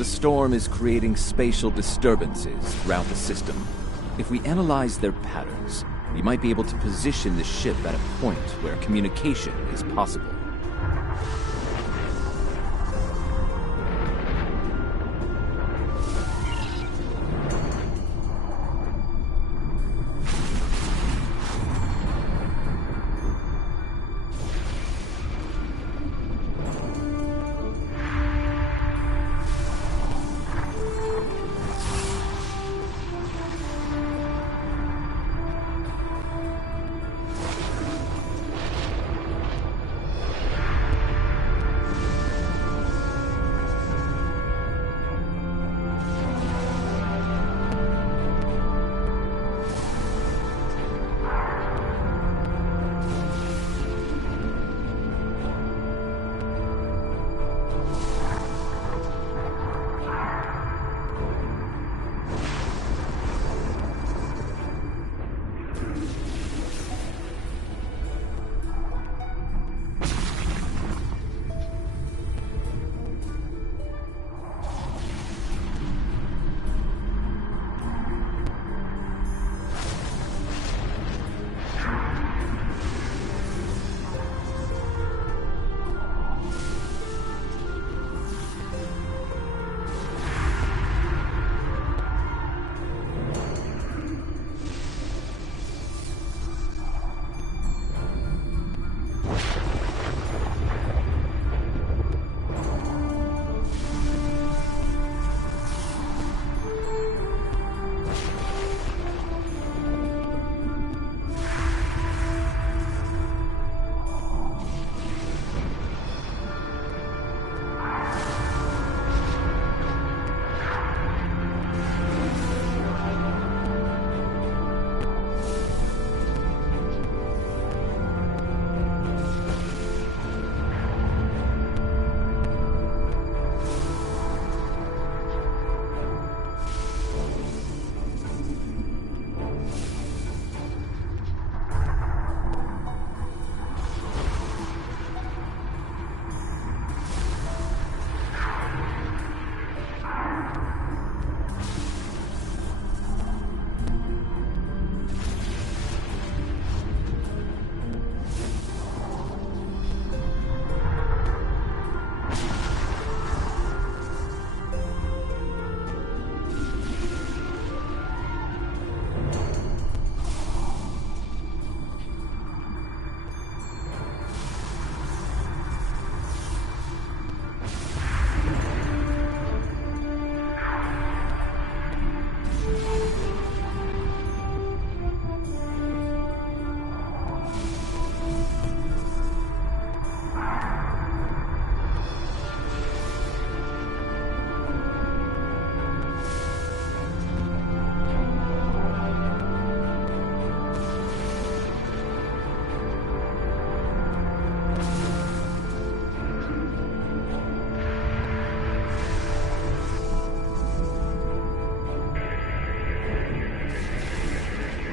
The storm is creating spatial disturbances throughout the system. If we analyze their patterns, we might be able to position the ship at a point where communication is possible.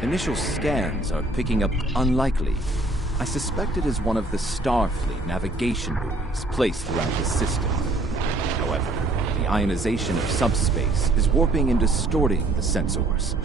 Initial scans are picking up unlikely. I suspect it is one of the Starfleet navigation buoys placed throughout the system. However, the ionization of subspace is warping and distorting the sensors.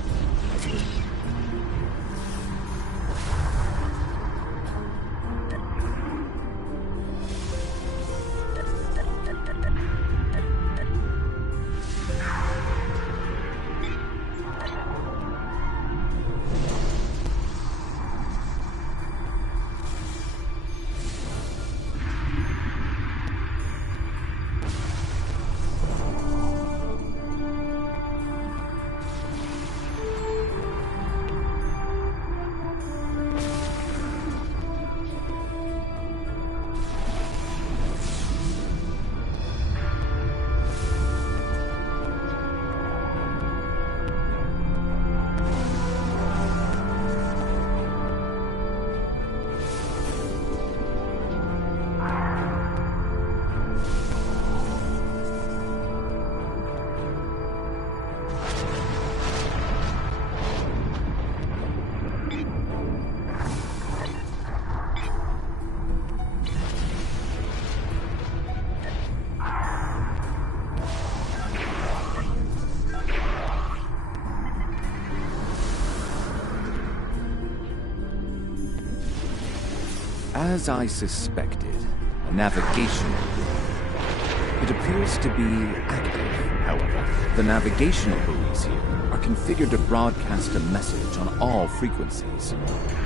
As I suspected, a navigational buoy. It appears to be active, however. The navigational buoys here are configured to broadcast a message on all frequencies.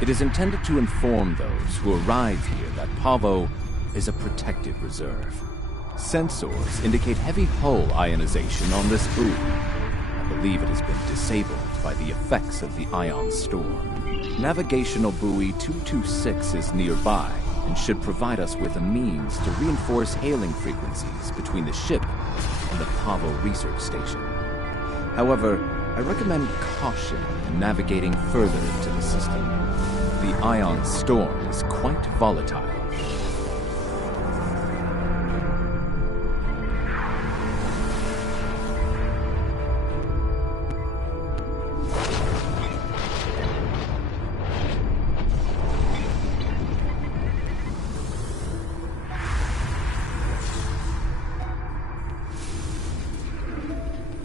It is intended to inform those who arrive here that Pavo is a protected reserve. Sensors indicate heavy hull ionization on this buoy. I believe it has been disabled by the effects of the ion storm. Navigational buoy 226 is nearby and should provide us with a means to reinforce hailing frequencies between the ship and the Pavo research station. However, I recommend caution in navigating further into the system. The ion storm is quite volatile.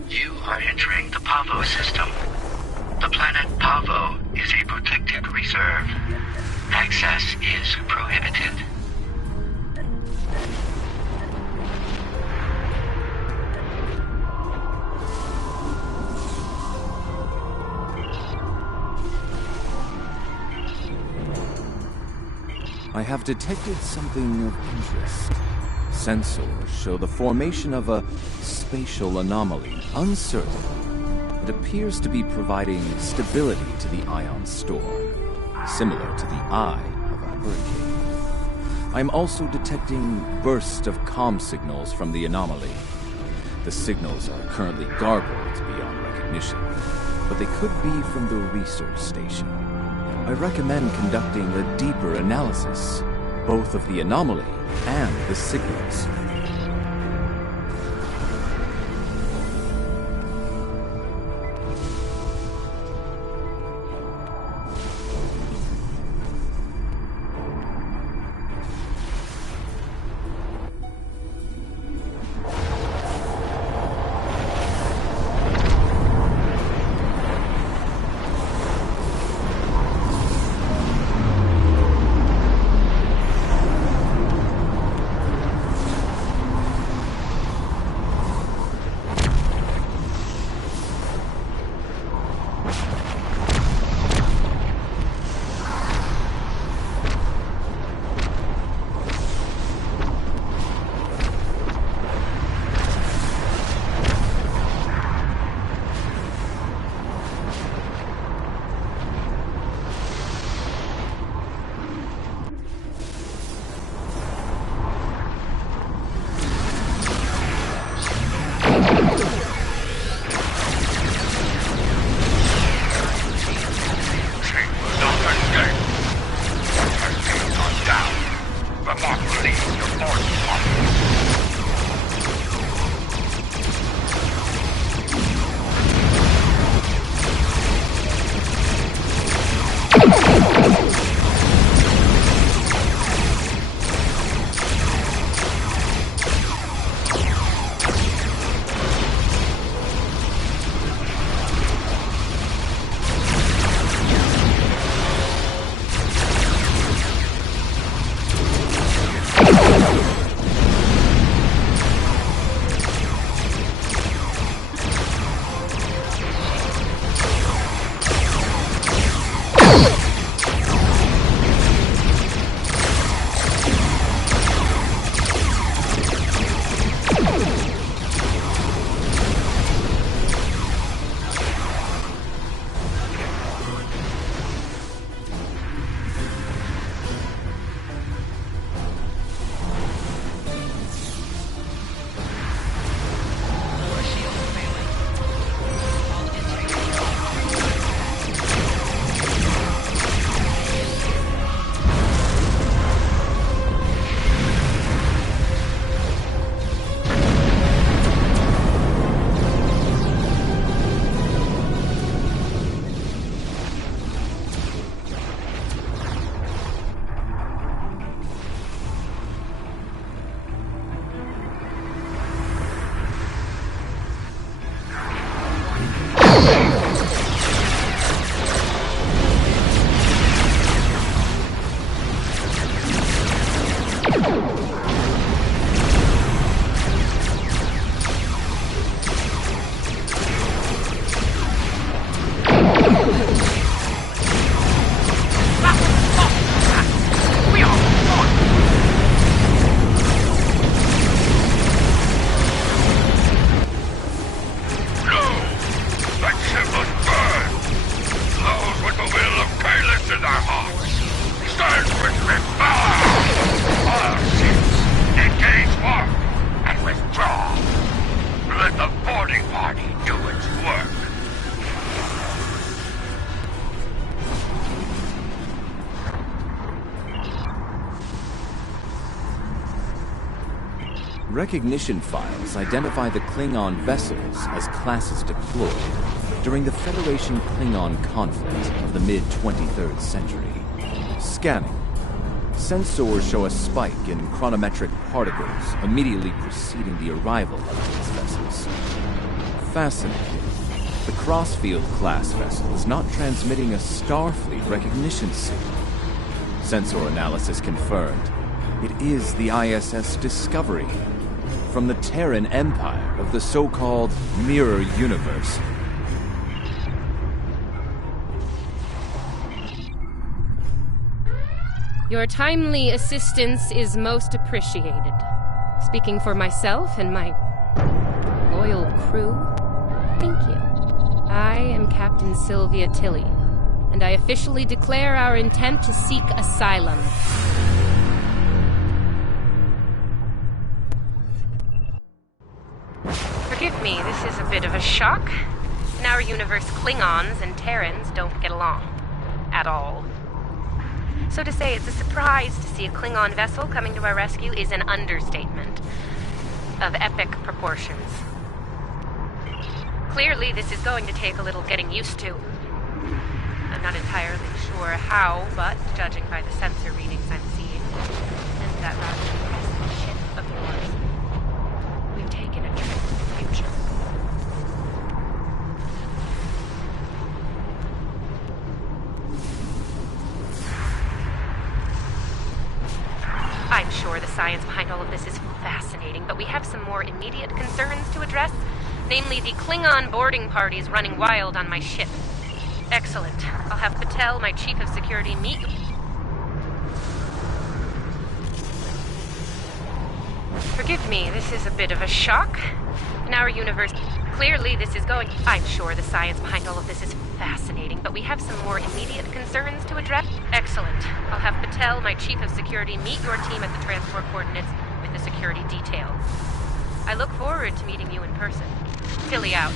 You are entering the Pavo system. The planet Pavo is a protected reserve. Access is prohibited. I have detected something of interest. Sensors show the formation of a spatial anomaly, uncertain. It appears to be providing stability to the ion storm, similar to the eye of a hurricane. I am also detecting bursts of comm signals from the anomaly. The signals are currently garbled beyond recognition, but they could be from the research station. I recommend conducting a deeper analysis, both of the anomaly and the signals. Recognition files identify the Klingon vessels as classes deployed during the Federation Klingon conflict of the mid-23rd century. Scanning. Sensors show a spike in chronometric particles immediately preceding the arrival of these vessels. Fascinating. The Crossfield class vessel is not transmitting a Starfleet recognition signal. Sensor analysis confirmed. It is the ISS Discovery, from the Terran Empire of the so-called Mirror Universe. Your timely assistance is most appreciated. Speaking for myself and my loyal crew, thank you. I am Captain Sylvia Tilly, and I officially declare our intent to seek asylum. Forgive me, this is a bit of a shock. In our universe, Klingons and Terrans don't get along. At all. So to say it's a surprise to see a Klingon vessel coming to our rescue is an understatement of epic proportions. Clearly, this is going to take a little getting used to. I'm not entirely sure how, but judging by the sensor readings I'm seeing, and that rather impressive ship of yours, we've taken a trip to the future. I'm sure the science behind all of this is fascinating, but we have some more immediate concerns to address, namely the Klingon boarding parties running wild on my ship. Excellent. I'll have Patel, my chief of security, meet you. Forgive me, this is a bit of a shock. In our universe, clearly this is going... I'm sure the science behind all of this is fascinating, but we have some more immediate concerns to address. Excellent. I'll have Patel, my chief of security, meet your team at the transport coordinates with the security detail. I look forward to meeting you in person. Tilly out.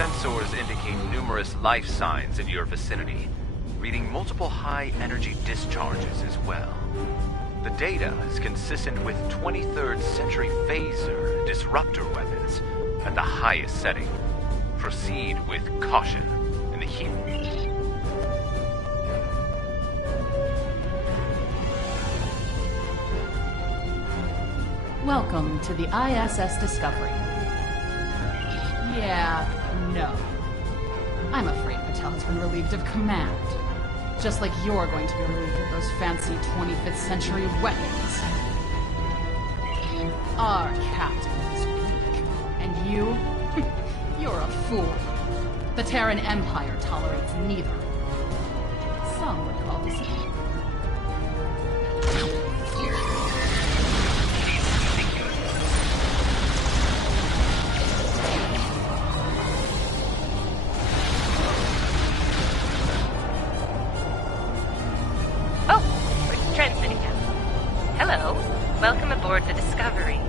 Sensors indicate numerous life signs in your vicinity, reading multiple high-energy discharges as well. The data is consistent with 23rd century phaser and disruptor weapons at the highest setting. Proceed with caution in the heat. Welcome to the ISS Discovery. Yeah, no. I'm afraid Patel has been relieved of command. Just like you're going to be relieved of those fancy 25th century weapons. Our captain is weak. And you? You're a fool. The Terran Empire tolerates neither. Some would call this Transmitting now. Hello. Welcome aboard the Discovery.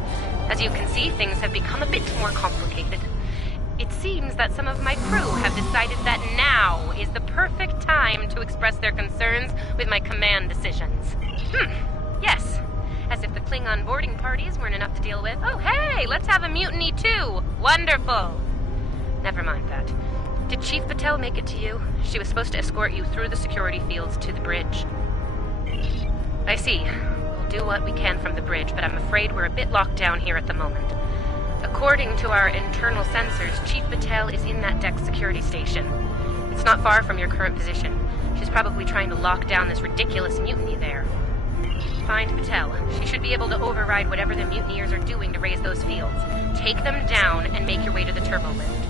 As you can see, things have become a bit more complicated. It seems that some of my crew have decided that now is the perfect time to express their concerns with my command decisions. Yes. As if the Klingon boarding parties weren't enough to deal with. Oh, hey, let's have a mutiny too. Wonderful. Never mind that. Did Chief Patel make it to you? She was supposed to escort you through the security fields to the bridge. I see. We'll do what we can from the bridge, but I'm afraid we're a bit locked down here at the moment. According to our internal sensors, Chief Patel is in that deck security station. It's not far from your current position. She's probably trying to lock down this ridiculous mutiny there. Find Patel. She should be able to override whatever the mutineers are doing to raise those fields. Take them down and make your way to the turbo lift.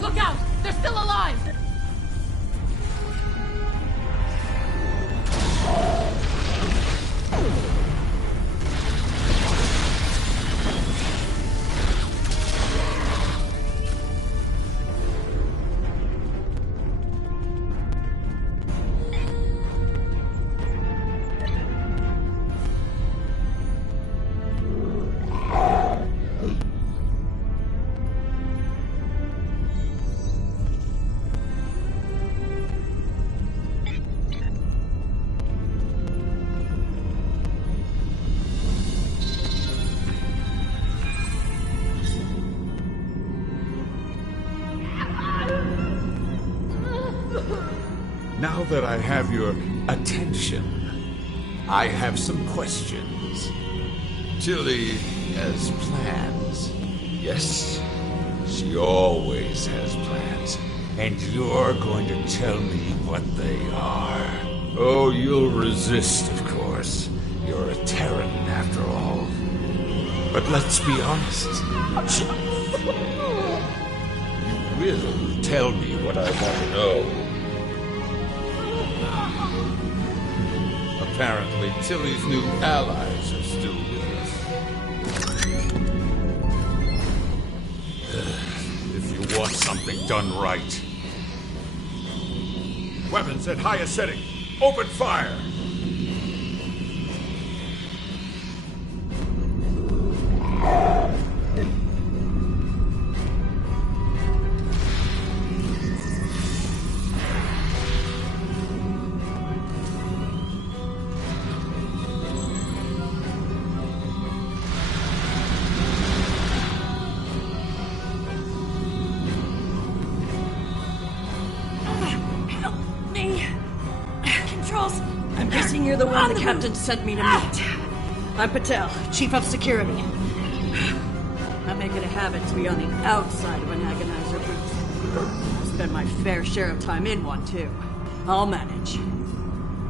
Look out! They're still alive! Now that I have your attention, I have some questions. Tilly has plans. Yes, she always has plans. And you're going to tell me what they are. Oh, you'll resist, of course. You're a Terran, after all. But let's be honest. You will tell me what I want to know. Apparently, Tilly's new allies are still with us. If you want something done right. Weapons at highest setting. Open fire! I'm guessing you're the one the captain sent me to meet. I'm Patel, Chief of Security. I make it a habit to be on the outside of an agonizer booth. Spend my fair share of time in one, too. I'll manage.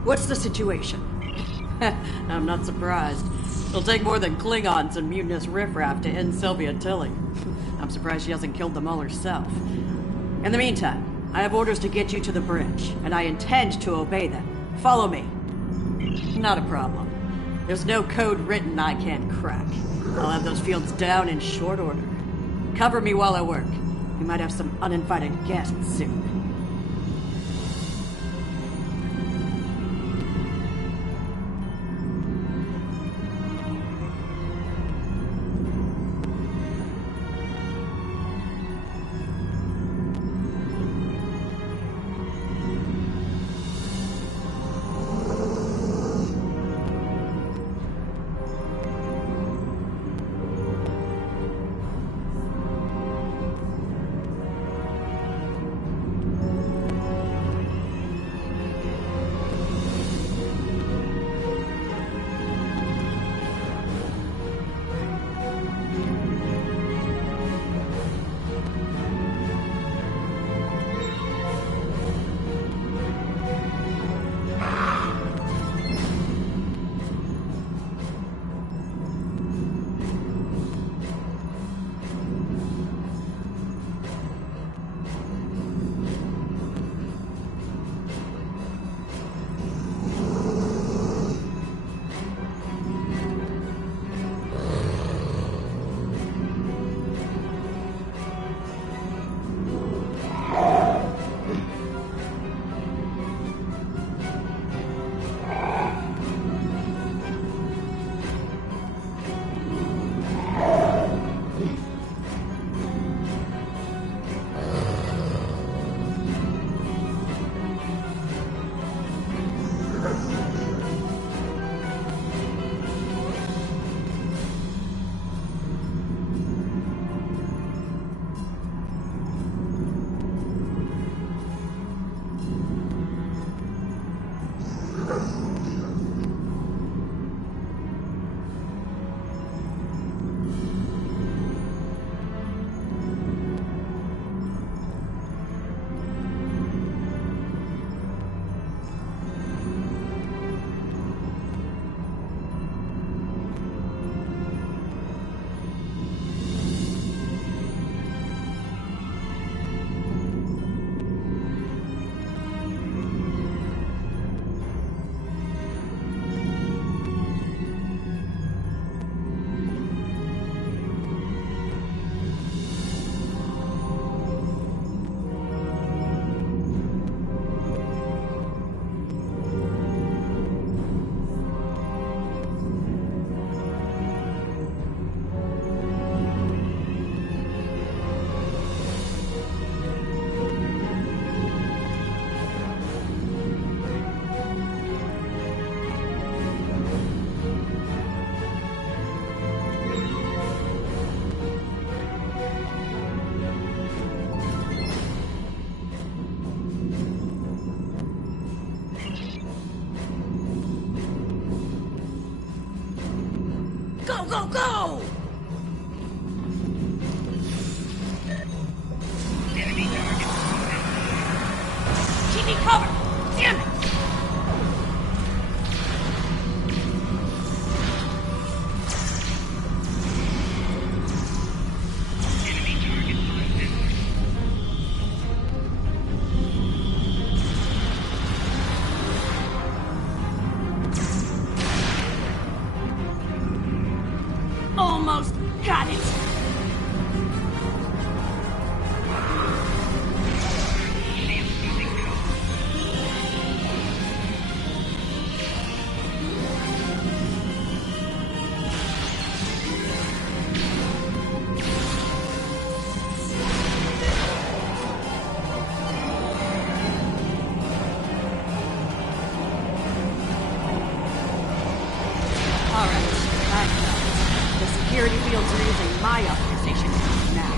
What's the situation? I'm not surprised. It'll take more than Klingons and mutinous riffraff to end Sylvia Tilly. I'm surprised she hasn't killed them all herself. In the meantime, I have orders to get you to the bridge, and I intend to obey them. Follow me. Not a problem. There's no code written I can't crack. I'll have those fields down in short order. Cover me while I work. We might have some uninvited guests soon. Go, go, go! Enemy target. Keep me covered! Damn it! Enemy target selected. Almost got it! Shield losing power. Alright, I know. The security fields are using my authorization now.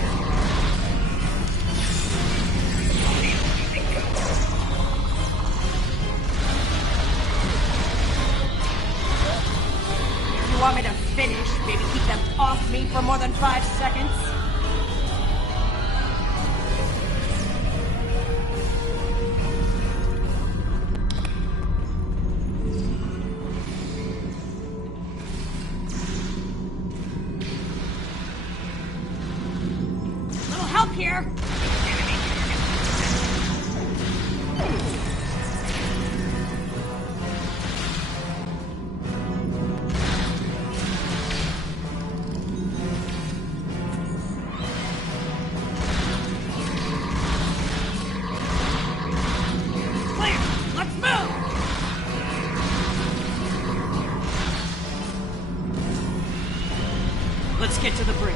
You want me to finish? Maybe keep them off me for more than 5 seconds? Little help here! Clear! Let's move! Let's get to the bridge.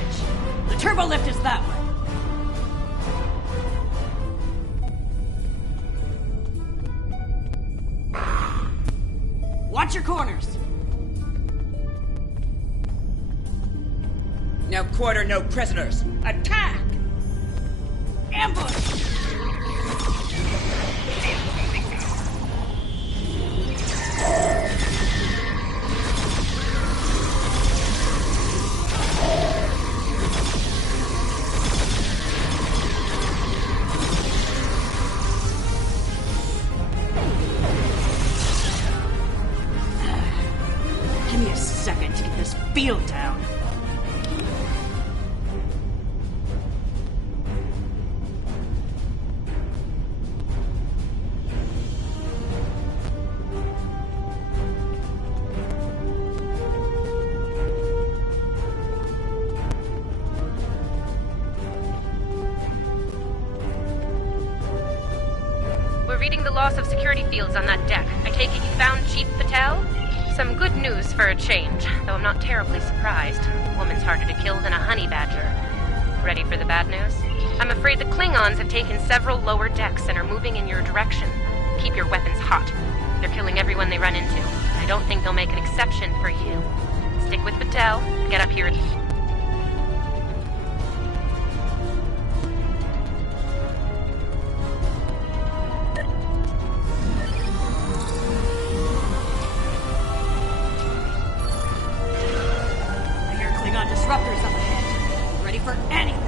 The turbo lift is that way. Watch your corners. No quarter, no prisoners. Attack! Ambush! Give me a second to get this field down. We're reading the loss of security fields on that deck. I take it you found Chief Patel? Some good news for a change, though I'm not terribly surprised. A woman's harder to kill than a honey badger. Ready for the bad news? I'm afraid the Klingons have taken several lower decks and are moving in your direction. Keep your weapons hot. They're killing everyone they run into. I don't think they'll make an exception for you. Stick with Patel. Get up here and... I hear Klingon disruptors up ahead. Ready for anything.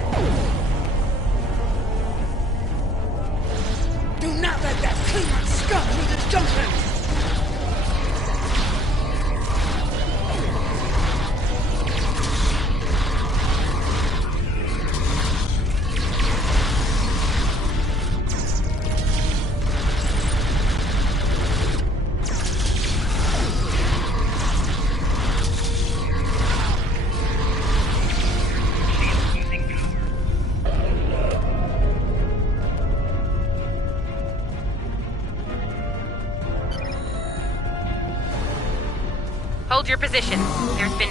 Do not let that Klingon scum lose its judgment! Shield losing power. Hold your position. There's been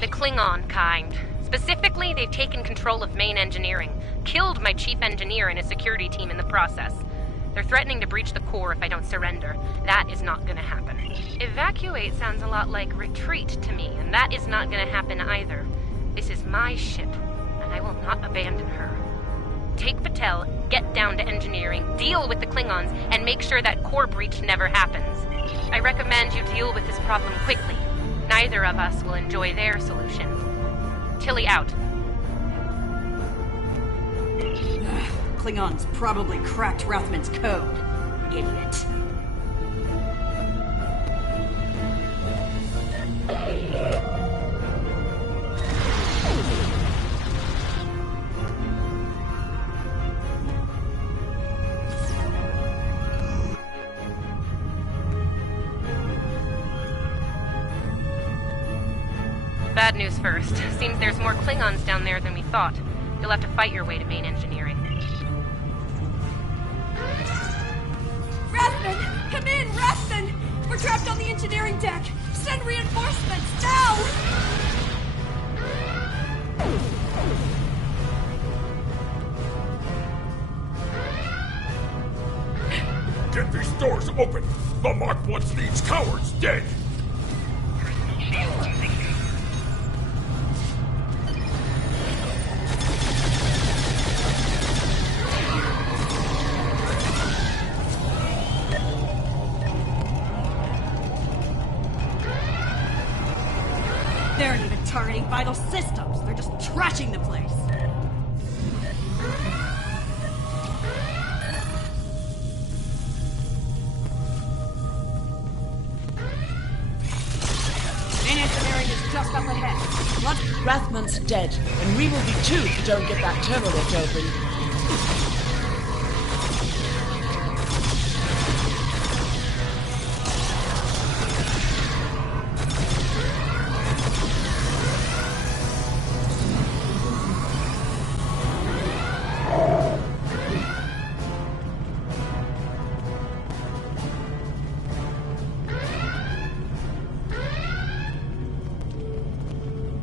the Klingon kind. Specifically, they've taken control of main engineering, killed my chief engineer and his security team in the process. They're threatening to breach the core if I don't surrender. That is not gonna happen. Evacuate sounds a lot like retreat to me, and that is not gonna happen either. This is my ship, and I will not abandon her. Take Patel, get down to engineering, deal with the Klingons, and make sure that core breach never happens. I recommend you deal with this problem quickly. Neither neither of us will enjoy their solution. Tilly out. Klingons probably cracked Rathman's code. Idiot. Bad news first. Seems there's more Klingons down there than we thought. You'll have to fight your way to main engineering. Rathman! Come in, Rathman! We're trapped on the engineering deck! Send reinforcements, now! Get these doors open! The Mark wants these cowards dead! They aren't even targeting vital systems. They're just trashing the place. Main engineering is just up ahead. Let's... Rathman's dead, and we will be too if you don't get that terminal lift open.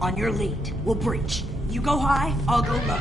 On your lead. We'll breach. You go high, I'll go low.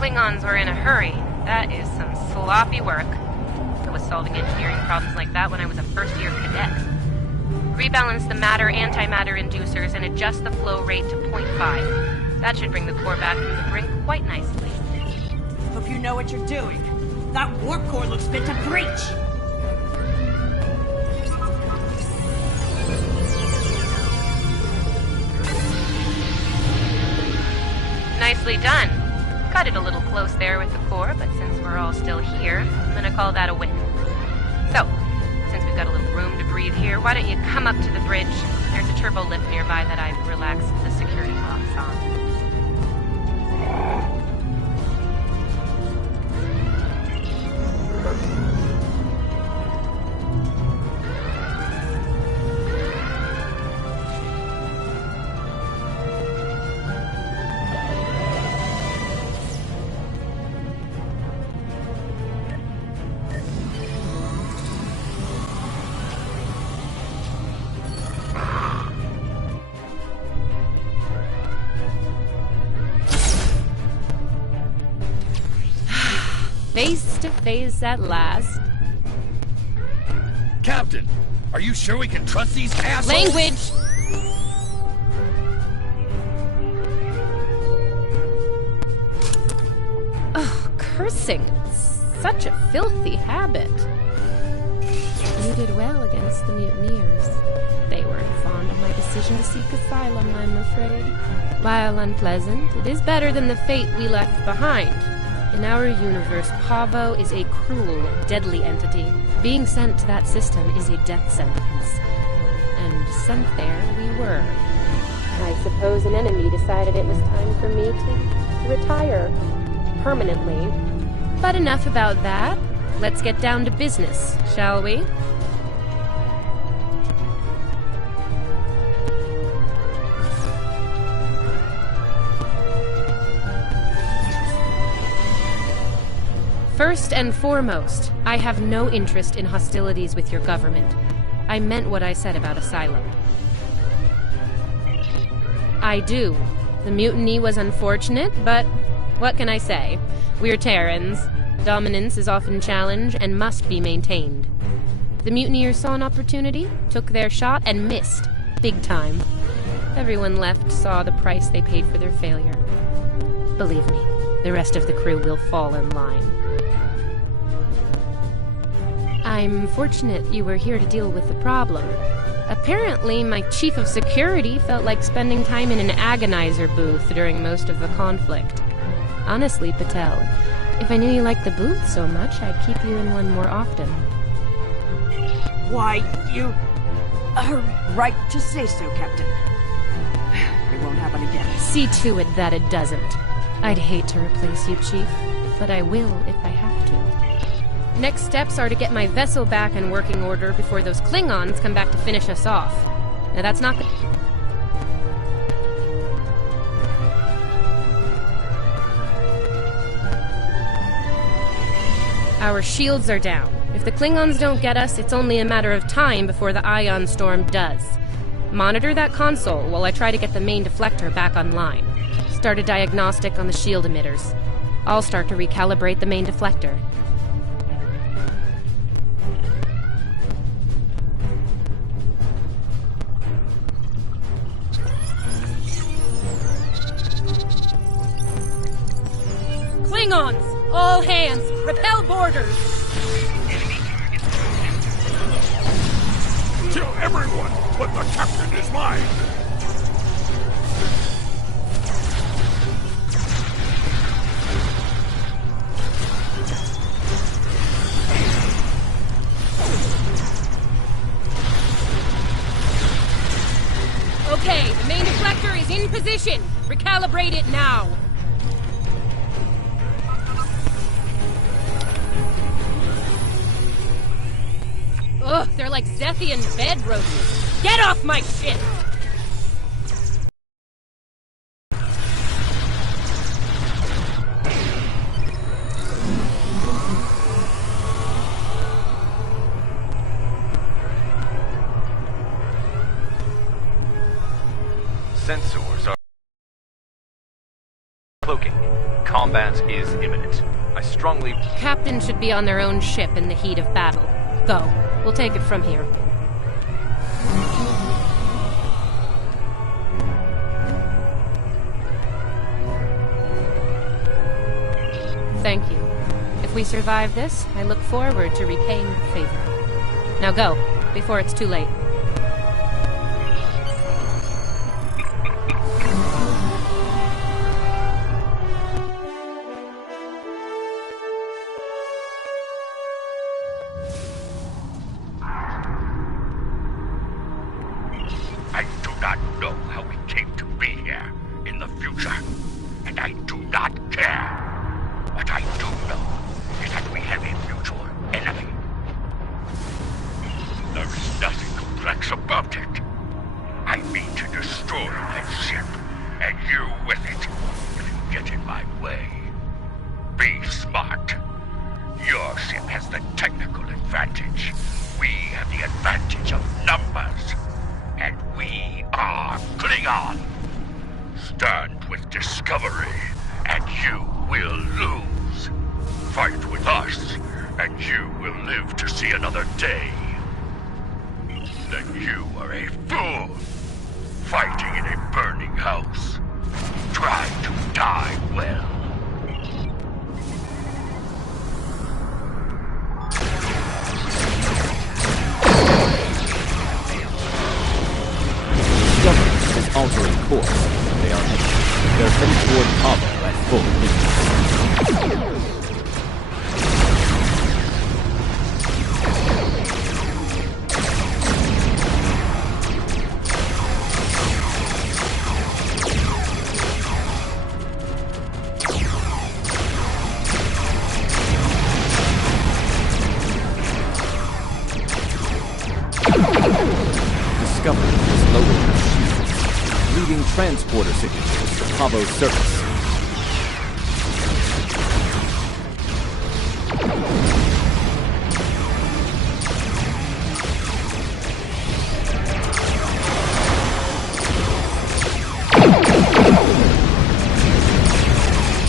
Klingons were in a hurry. That is some sloppy work. I was solving engineering problems like that when I was a first-year cadet. Rebalance the matter-antimatter inducers and adjust the flow rate to 0.5. That should bring the core back from the brink quite nicely. Hope you know what you're doing. That warp core looks fit to breach! Nicely done. Cut it a little close there with the core, but since we're all still here, I'm gonna call that a win. So, since we've got a little room to breathe here, why don't you come up to the bridge? There's a turbo lift nearby that I've relaxed the security locks on. Face to face at last. Captain, are you sure we can trust these assholes? Language! Oh, cursing. Such a filthy habit. You did well against the mutineers. They weren't fond of my decision to seek asylum, I'm afraid. While unpleasant, it is better than the fate we left behind. In our universe, Pavo is a cruel, deadly entity. Being sent to that system is a death sentence. And sent there we were. I suppose an enemy decided it was time for me to retire. Permanently. But enough about that. Let's get down to business, shall we? First and foremost, I have no interest in hostilities with your government. I meant what I said about asylum. I do. The mutiny was unfortunate, but what can I say? We're Terrans. Dominance is often challenged and must be maintained. The mutineers saw an opportunity, took their shot, and missed. Big time. Everyone left saw the price they paid for their failure. Believe me, the rest of the crew will fall in line. I'm fortunate you were here to deal with the problem. Apparently, my chief of security felt like spending time in an agonizer booth during most of the conflict. Honestly, Patel, if I knew you liked the booth so much, I'd keep you in one more often. Why, you are right to say so, Captain. It won't happen again. See to it that it doesn't. I'd hate to replace you, Chief, but I will if I have to. Next steps are to get my vessel back in working order before those Klingons come back to finish us off. Now that's not Our shields are down. If the Klingons don't get us, it's only a matter of time before the Ion Storm does. Monitor that console while I try to get the main deflector back online. Start a diagnostic on the shield emitters. I'll start to recalibrate the main deflector. Klingons! All hands! Repel boarders! Kill everyone, but the captain is mine! Okay, the main deflector is in position. Recalibrate it now. Ugh, they're like Zethian bed roaches. Get off my ship! Sensors are cloaking. Combat is imminent. I strongly... Captains should be on their own ship in the heat of battle. Go. We'll take it from here. Thank you. If we survive this, I look forward to repaying the favor. Now go, before it's too late. I do not know how we came to be here in the future, and I do not care. What I do know is that we have a mutual enemy. There is nothing complex about it. I mean to destroy that ship, and you with it, if you get in my way. Be smart. Your ship has the technical advantage. We have the advantage of numbers. And we are Klingon. Stand with discovery, and you will lose. Fight with with us, and you will live to see another day. Then you are a fool, fighting in a burning house. Try to die well. Government is altering course. They're headed toward Pavo at full speed. Discovery has lowered her shields, leaving transporter signatures to Pavo's surface.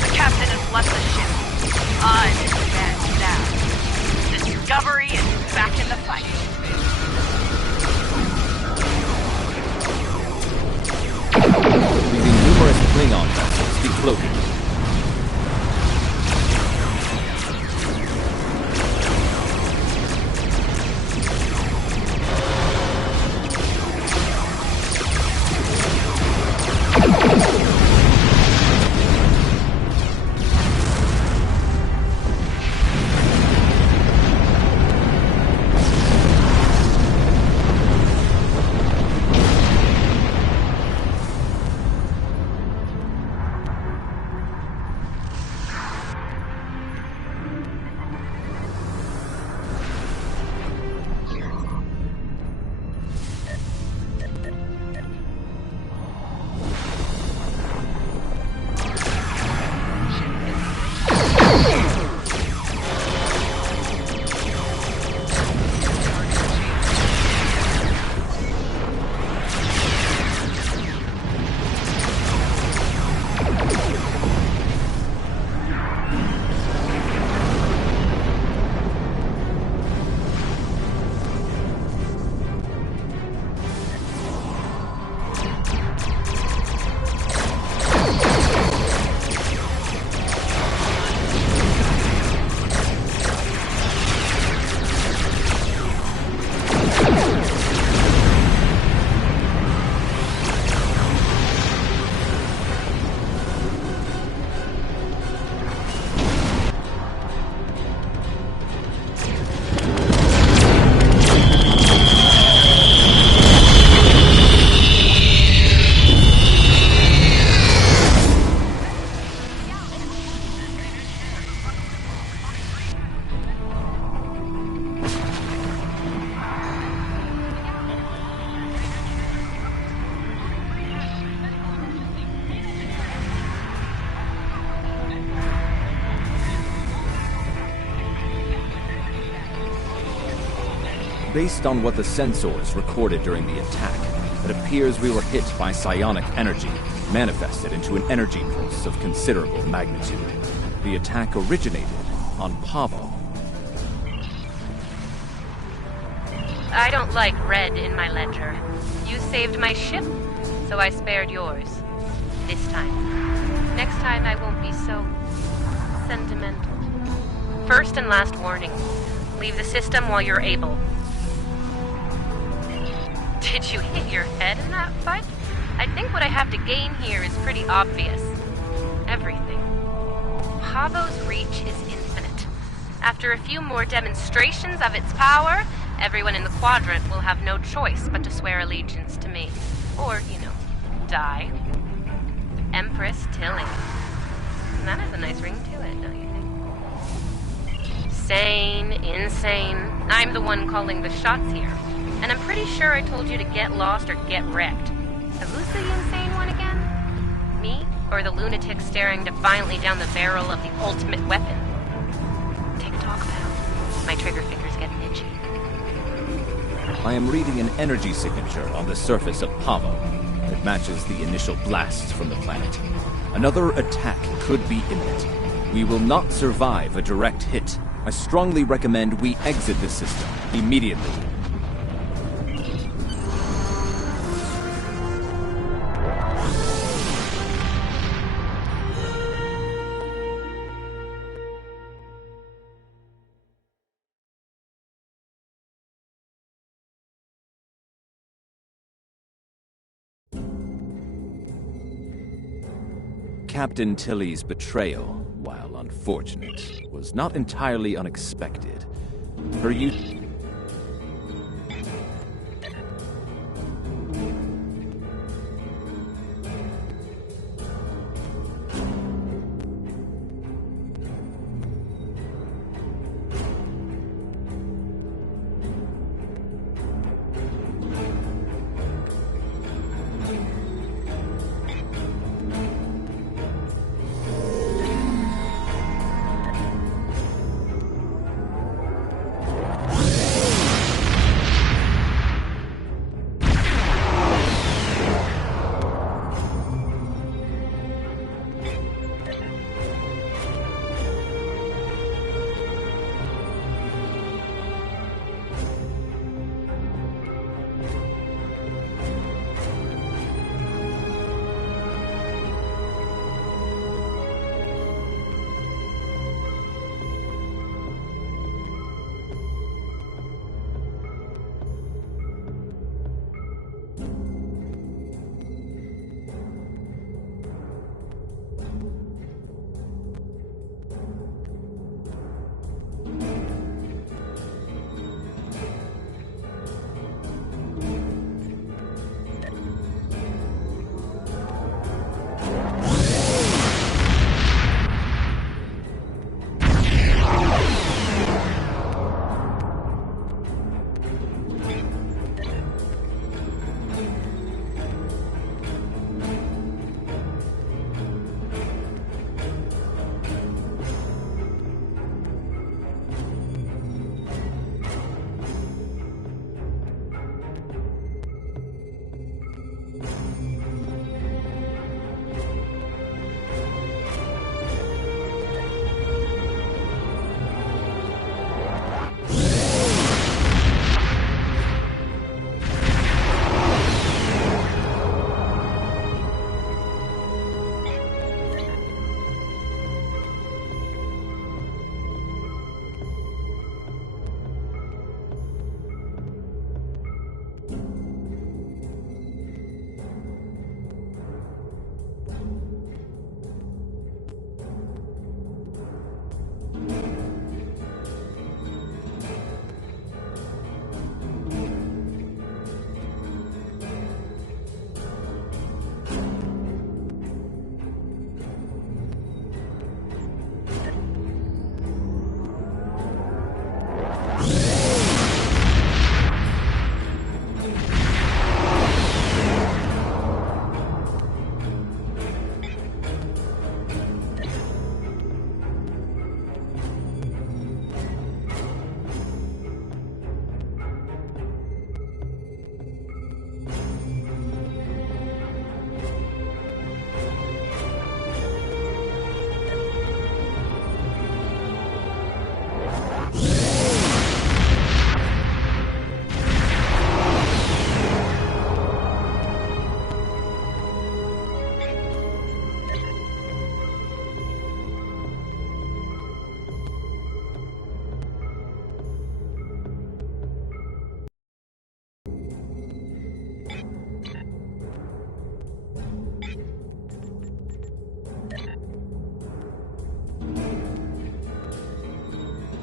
The captain has left the ship. I'm in command now. Discovery is back in the fight. Leaving numerous Klingon vessels defloated. Based on what the sensors recorded during the attack, it appears we were hit by psionic energy, manifested into an energy pulse of considerable magnitude. The attack originated on Pavo. I don't like red in my ledger. You saved my ship, so I spared yours. This time. Next time I won't be so sentimental. First and last warning. Leave the system while you're able. Did you hit your head in that fight? I think what I have to gain here is pretty obvious. Everything. Pavo's reach is infinite. After a few more demonstrations of its power, everyone in the quadrant will have no choice but to swear allegiance to me. Or, die. Empress Tilly. That has a nice ring to it, don't you think? Sane, insane. I'm the one calling the shots here. And I'm pretty sure I told you to get lost or get wrecked. So who's the insane one again? Me? Or the lunatic staring defiantly down the barrel of the ultimate weapon? Tick-tock, pal. My trigger finger's getting itchy. I am reading an energy signature on the surface of Pavo. It matches the initial blasts from the planet. Another attack could be imminent. We will not survive a direct hit. I strongly recommend we exit the system immediately. Captain Tilly's betrayal, while unfortunate, was not entirely unexpected. Her use...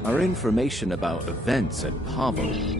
Our information about events at Pavo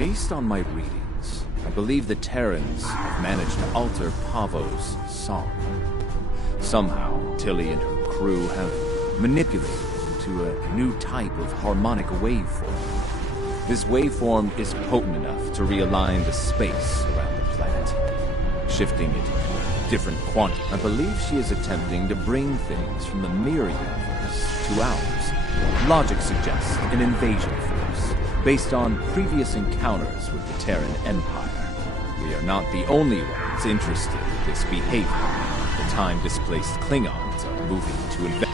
Based on my readings, I believe the Terrans have managed to alter Pavo's song. Somehow, Tilly and her crew have manipulated it into a new type of harmonic waveform. This waveform is potent enough to realign the space around the planet, shifting it into a different quantity. I believe she is attempting to bring things from the mirror universe to ours. Logic suggests an invasion force, based on previous encounters with the Terran Empire. We are not the only ones interested in this behavior. The time-displaced Klingons are moving to invest.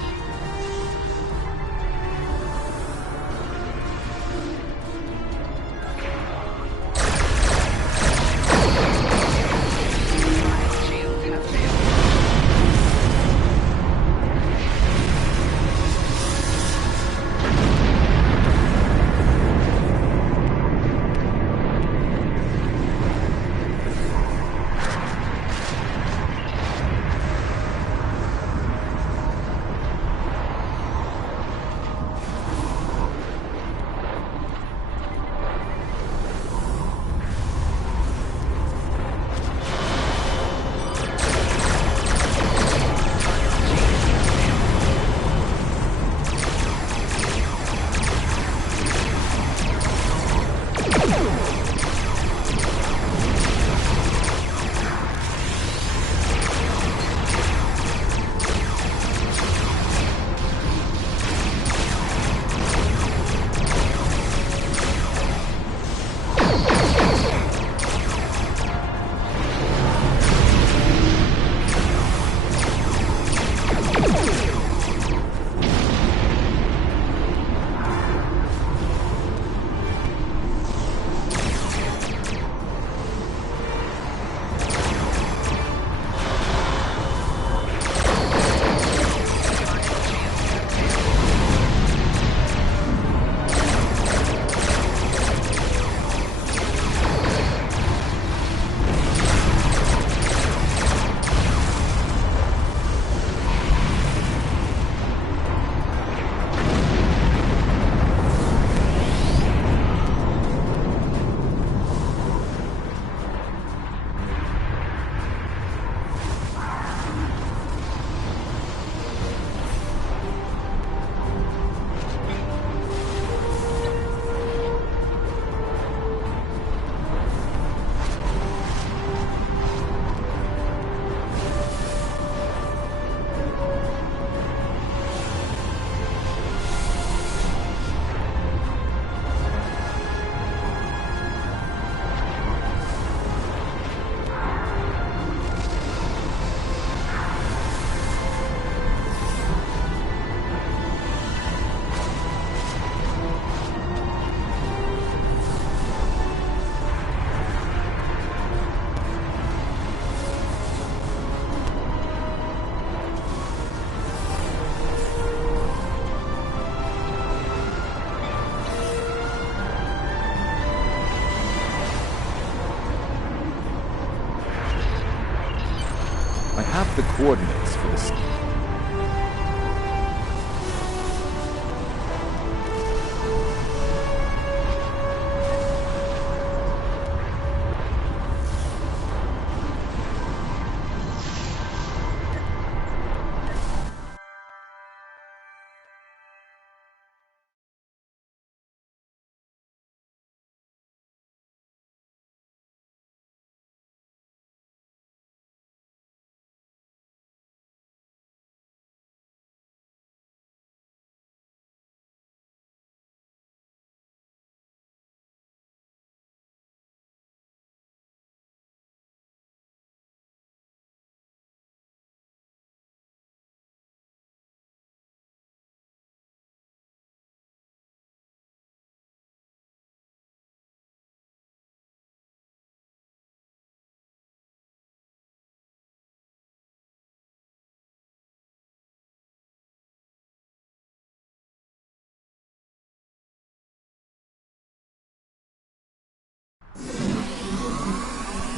I have the coordinates for this.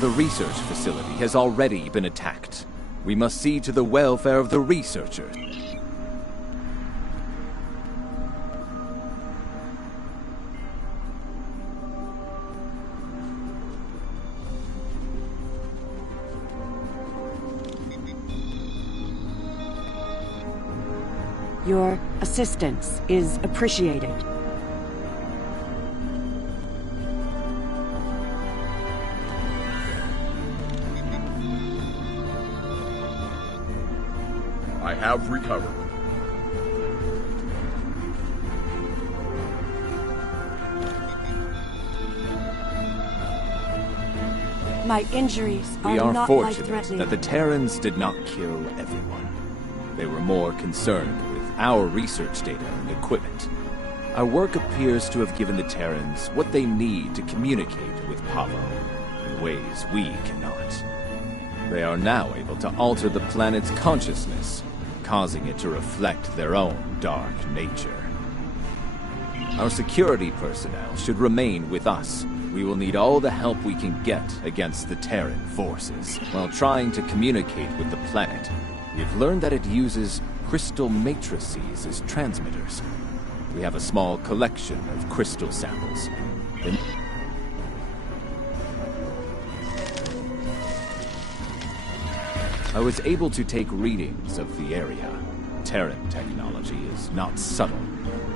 The research facility has already been attacked. We must see to the welfare of the researchers. Your assistance is appreciated. I have recovered. My injuries are We are not fortunate life-threatening. that the Terrans did not kill everyone. They were more concerned with our research data and equipment. Our work appears to have given the Terrans what they need to communicate with Pavo in ways we cannot. They are now able to alter the planet's consciousness, causing it to reflect their own dark nature. Our security personnel should remain with us. We will need all the help we can get against the Terran forces. While trying to communicate with the planet, we've learned that it uses crystal matrices as transmitters. We have a small collection of crystal samples. I was able to take readings of the area. Terran technology is not subtle,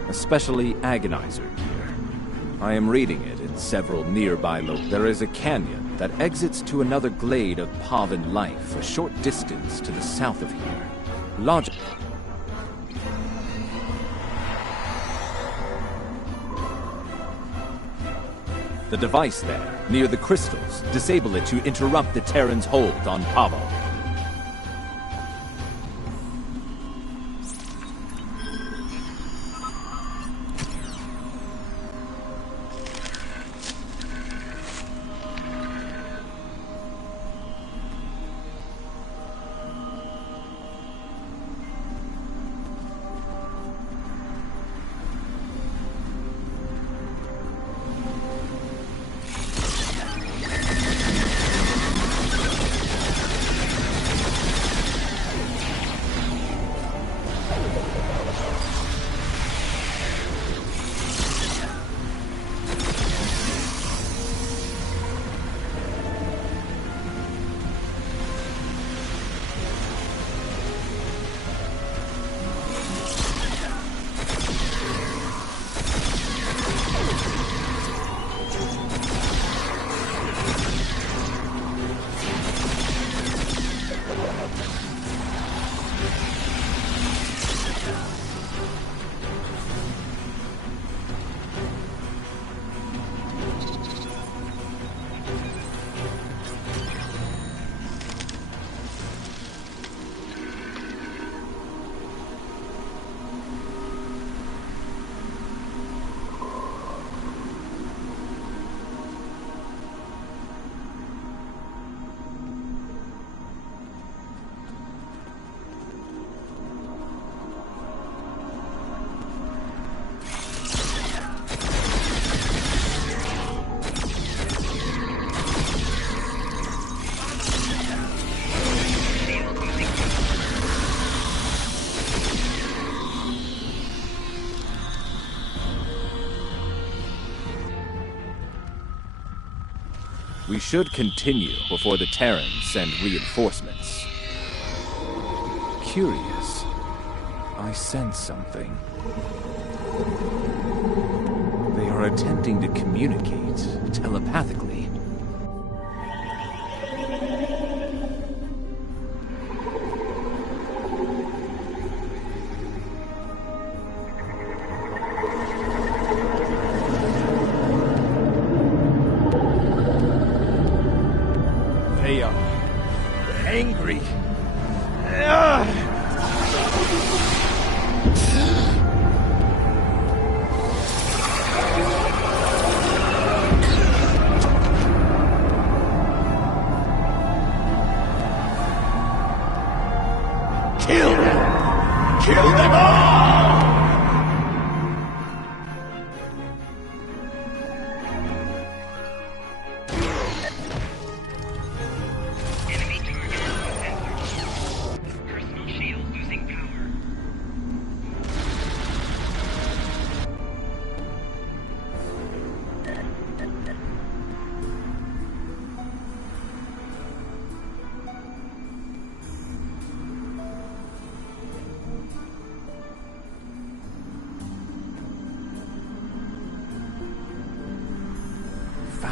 especially agonizer gear. I am reading it in several nearby There is a canyon that exits to another glade of Pavan life a short distance to the south of here. The device there, near the crystals, disable it to interrupt the Terran's hold on Pavo. We should continue before the Terrans send reinforcements. Curious. I sense something. They are attempting to communicate telepathically. They are angry.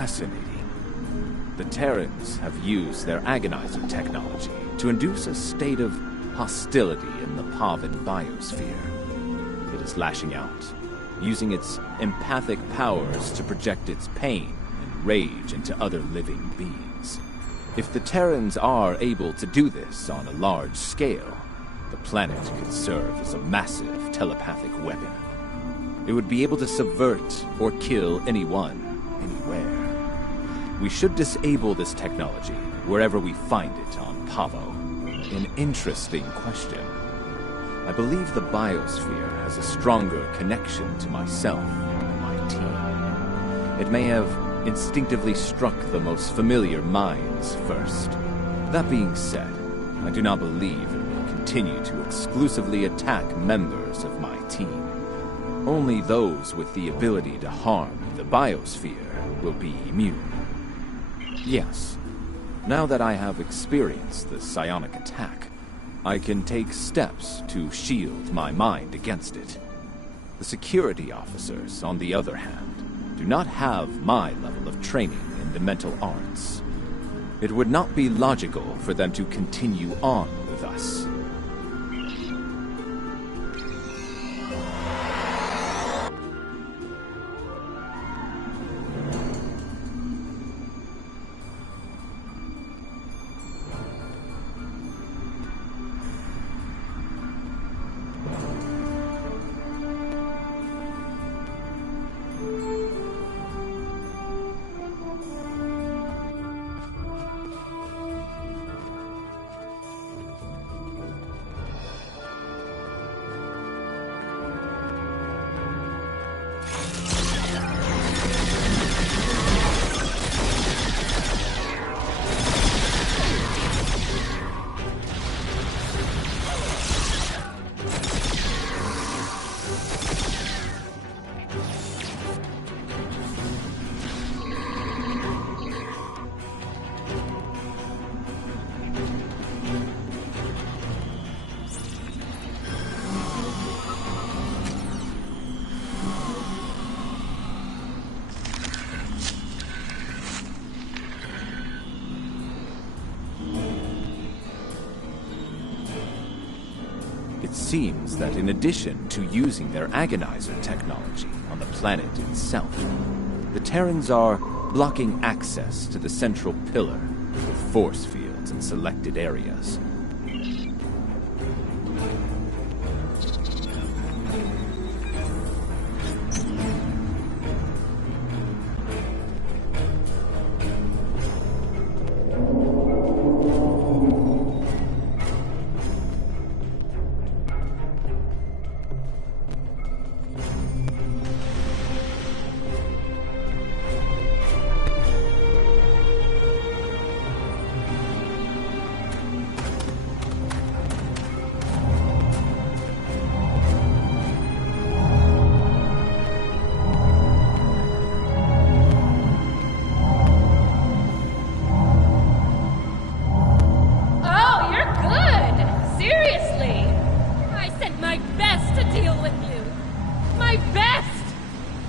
fascinating. The Terrans have used their agonizer technology to induce a state of hostility in the Pavan biosphere. It is lashing out, using its empathic powers to project its pain and rage into other living beings. If the Terrans are able to do this on a large scale, the planet could serve as a massive telepathic weapon. It would be able to subvert or kill anyone, anywhere. We should disable this technology wherever we find it on Pavo. An interesting question. I believe the biosphere has a stronger connection to myself and my team. It may have instinctively struck the most familiar minds first. That being said, I do not believe it will continue to exclusively attack members of my team. Only those with the ability to harm the biosphere will be immune. Yes, now that I have experienced the psionic attack, I can take steps to shield my mind against it. The security officers, on the other hand, do not have my level of training in the mental arts. It would not be logical for them to continue on with us. It seems that in addition to using their agonizer technology on the planet itself, the Terrans are blocking access to the central pillar with force fields in selected areas.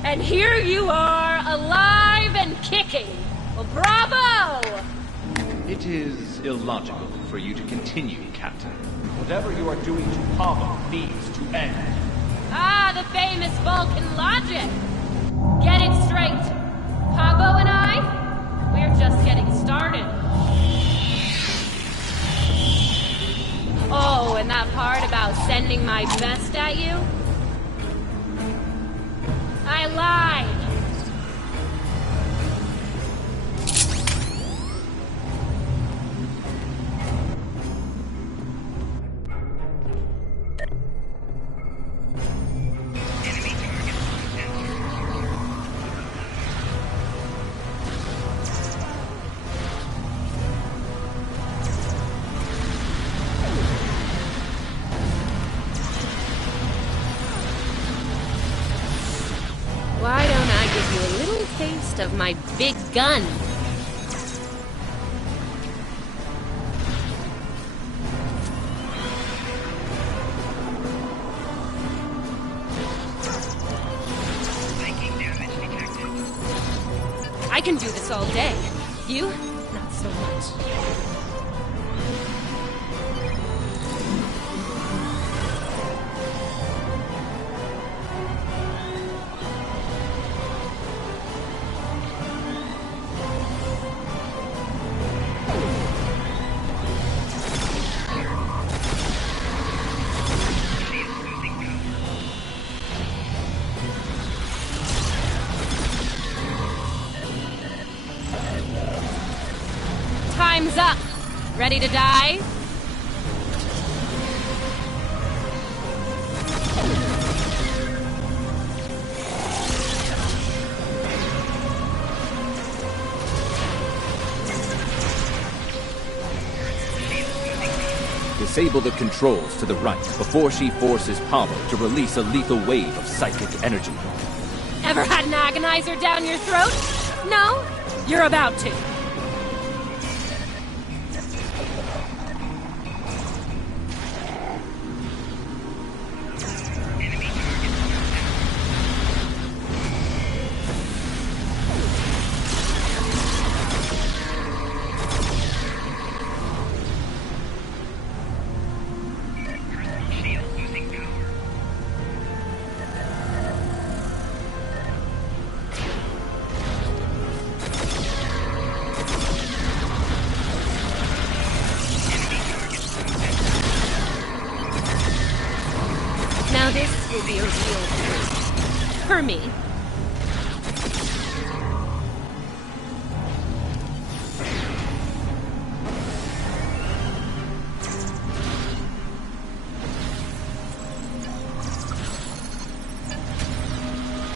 And here you are, alive and kicking. Well, bravo! It is illogical for you to continue, Captain. Whatever you are doing to Pavo needs to end. Ah, the famous Vulcan logic. Get it straight. Pavo and I, we're just getting started. Oh, and that part about sending my best at you? I lied. Why don't I give you a little taste of my big gun? I I can do this all day. You? Not so much. Time's up. Ready to die? Disable the controls to the right before she forces Pavo to release a lethal wave of psychic energy. Ever had an agonizer down your throat? No? You're about to. Now this will be a real first. For me.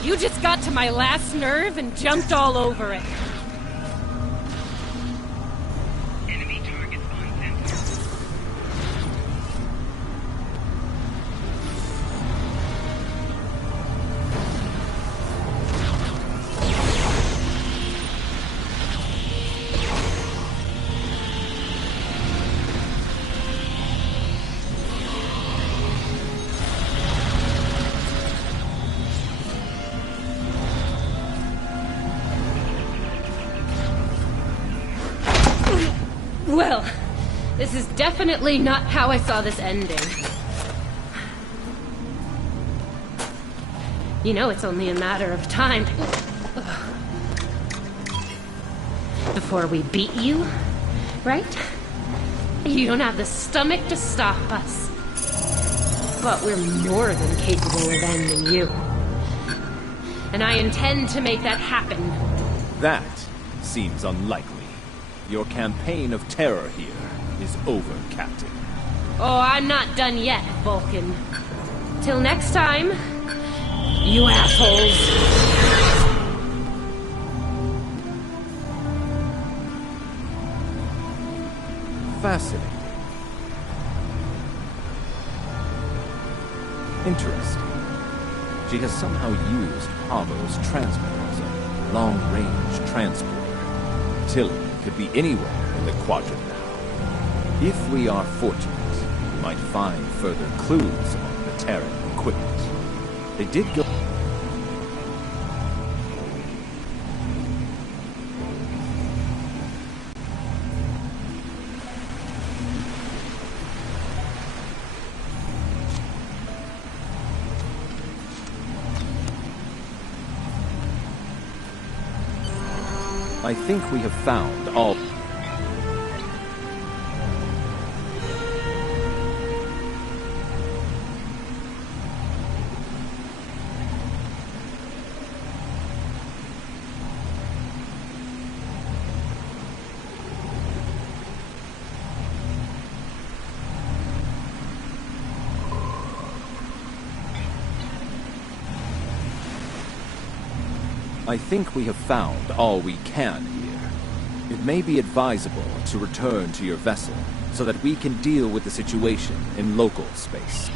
You just got to my last nerve and jumped all over it. Well, this is definitely not how I saw this ending. You know it's only a matter of time before we beat you, right? You don't have the stomach to stop us. But we're more than capable of ending you. And I intend to make that happen. That seems unlikely. Your campaign of terror here is over, Captain. Oh, I'm not done yet, Vulcan. Till next time, you assholes. Fascinating. Interesting. She has somehow used Pavo's transmitter as a long-range transporter. Tilly could be anywhere in the quadrant now. If we are fortunate, we might find further clues among the Terran equipment. They did go... I think we have found all... I think we have found all we can here. It may be advisable to return to your vessel so that we can deal with the situation in local space.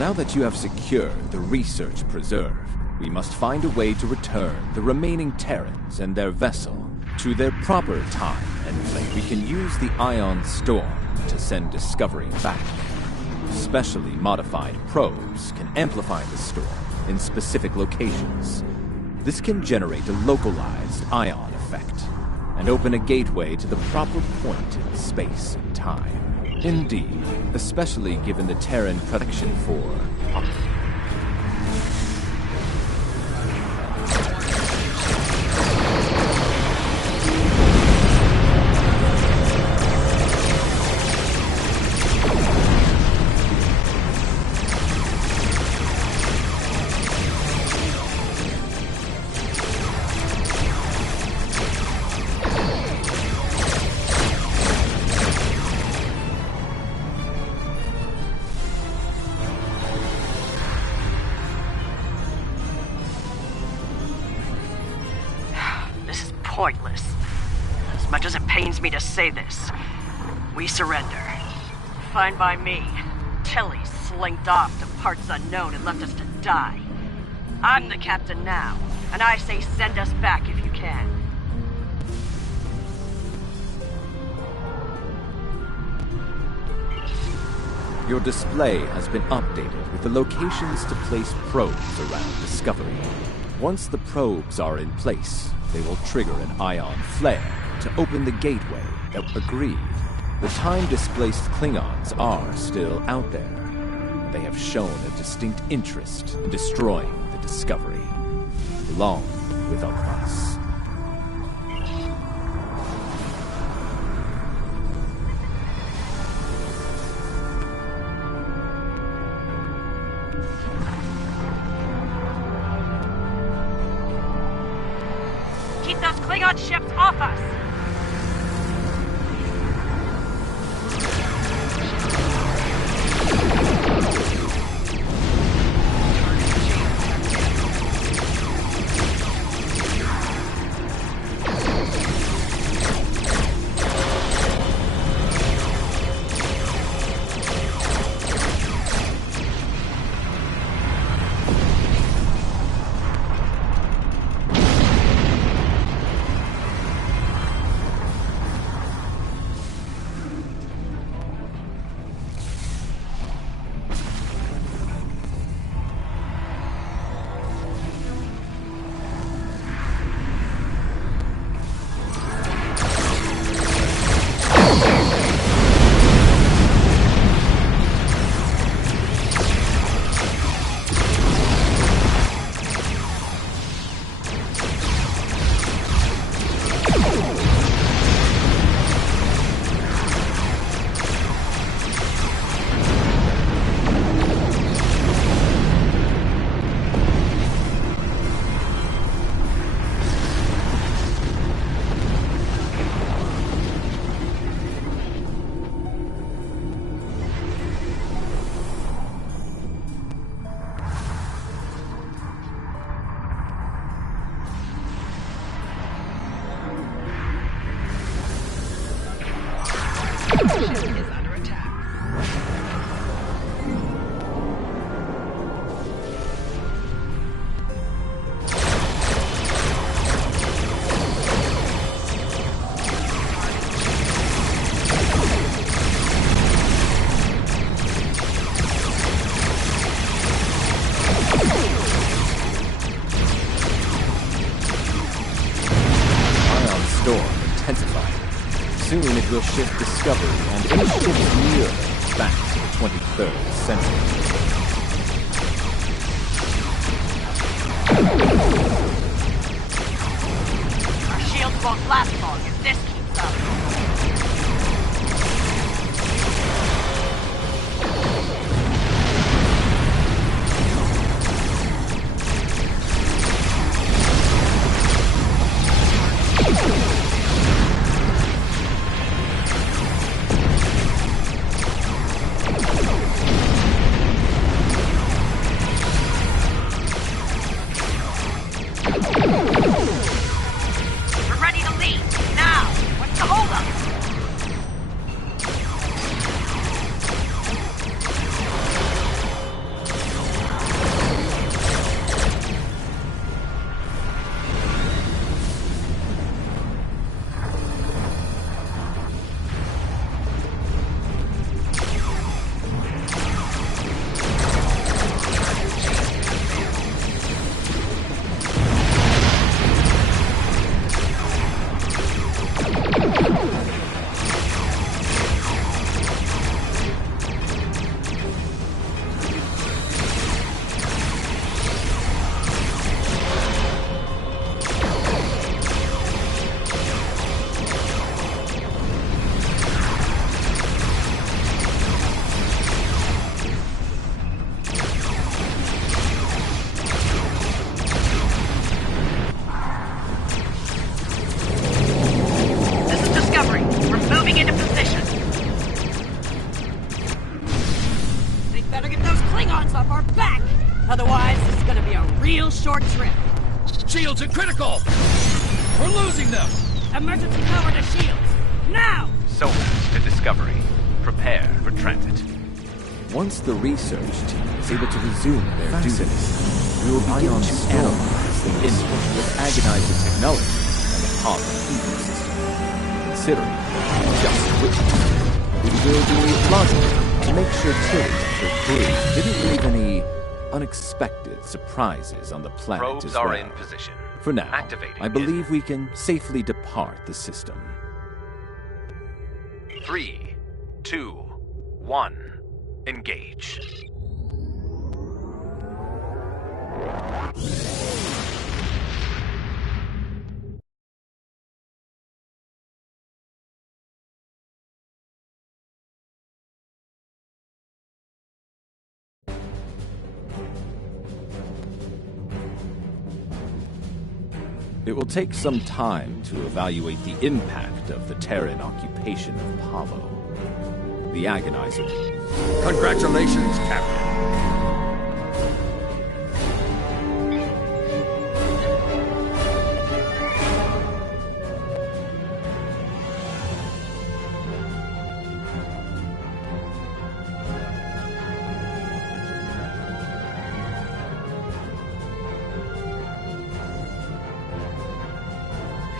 Now that you have secured the research preserve, we must find a way to return the remaining Terrans and their vessel to their proper time and place. We can use the Ion Storm to send Discovery back. Specially modified probes can amplify the storm in specific locations. This can generate a localized ion effect and open a gateway to the proper point in space and time. Indeed, especially given the Terran predilection for pointless. As much as it pains me to say this, we surrender. Fine by me. Tilly slinked off to parts unknown and left us to die. I'm the captain now, and I say send us back if you can. Your display has been updated with the locations to place probes around Discovery. Once the probes are in place, they will trigger an ion flare to open the gateway that agreed. The time-displaced Klingons are still out there. They have shown a distinct interest in destroying the Discovery, along with all of us. Keep those Klingon ships off us! Soon it will shift Discovery and any ships near it back to the 23rd century. Our shields won't last long if this keeps up. Otherwise, this is gonna be a real short trip. Shields are critical! We're losing them! Emergency power to shields! Now! Somas to Discovery. Prepare for transit. Once the research team is able to resume their duties, we will begin to analyze the input with agonizer technology and the Pavo ecosystem. Considering just which it will be logical to make sure Tilly and her crew didn't leave any unexpected surprises on the planet Probes as well. are in position. For now, Activating I believe we can safely depart the system. 3, 2, 1. Engage. It will take some time to evaluate the impact of the Terran occupation of Pavo. The Agonizer. Congratulations, Captain.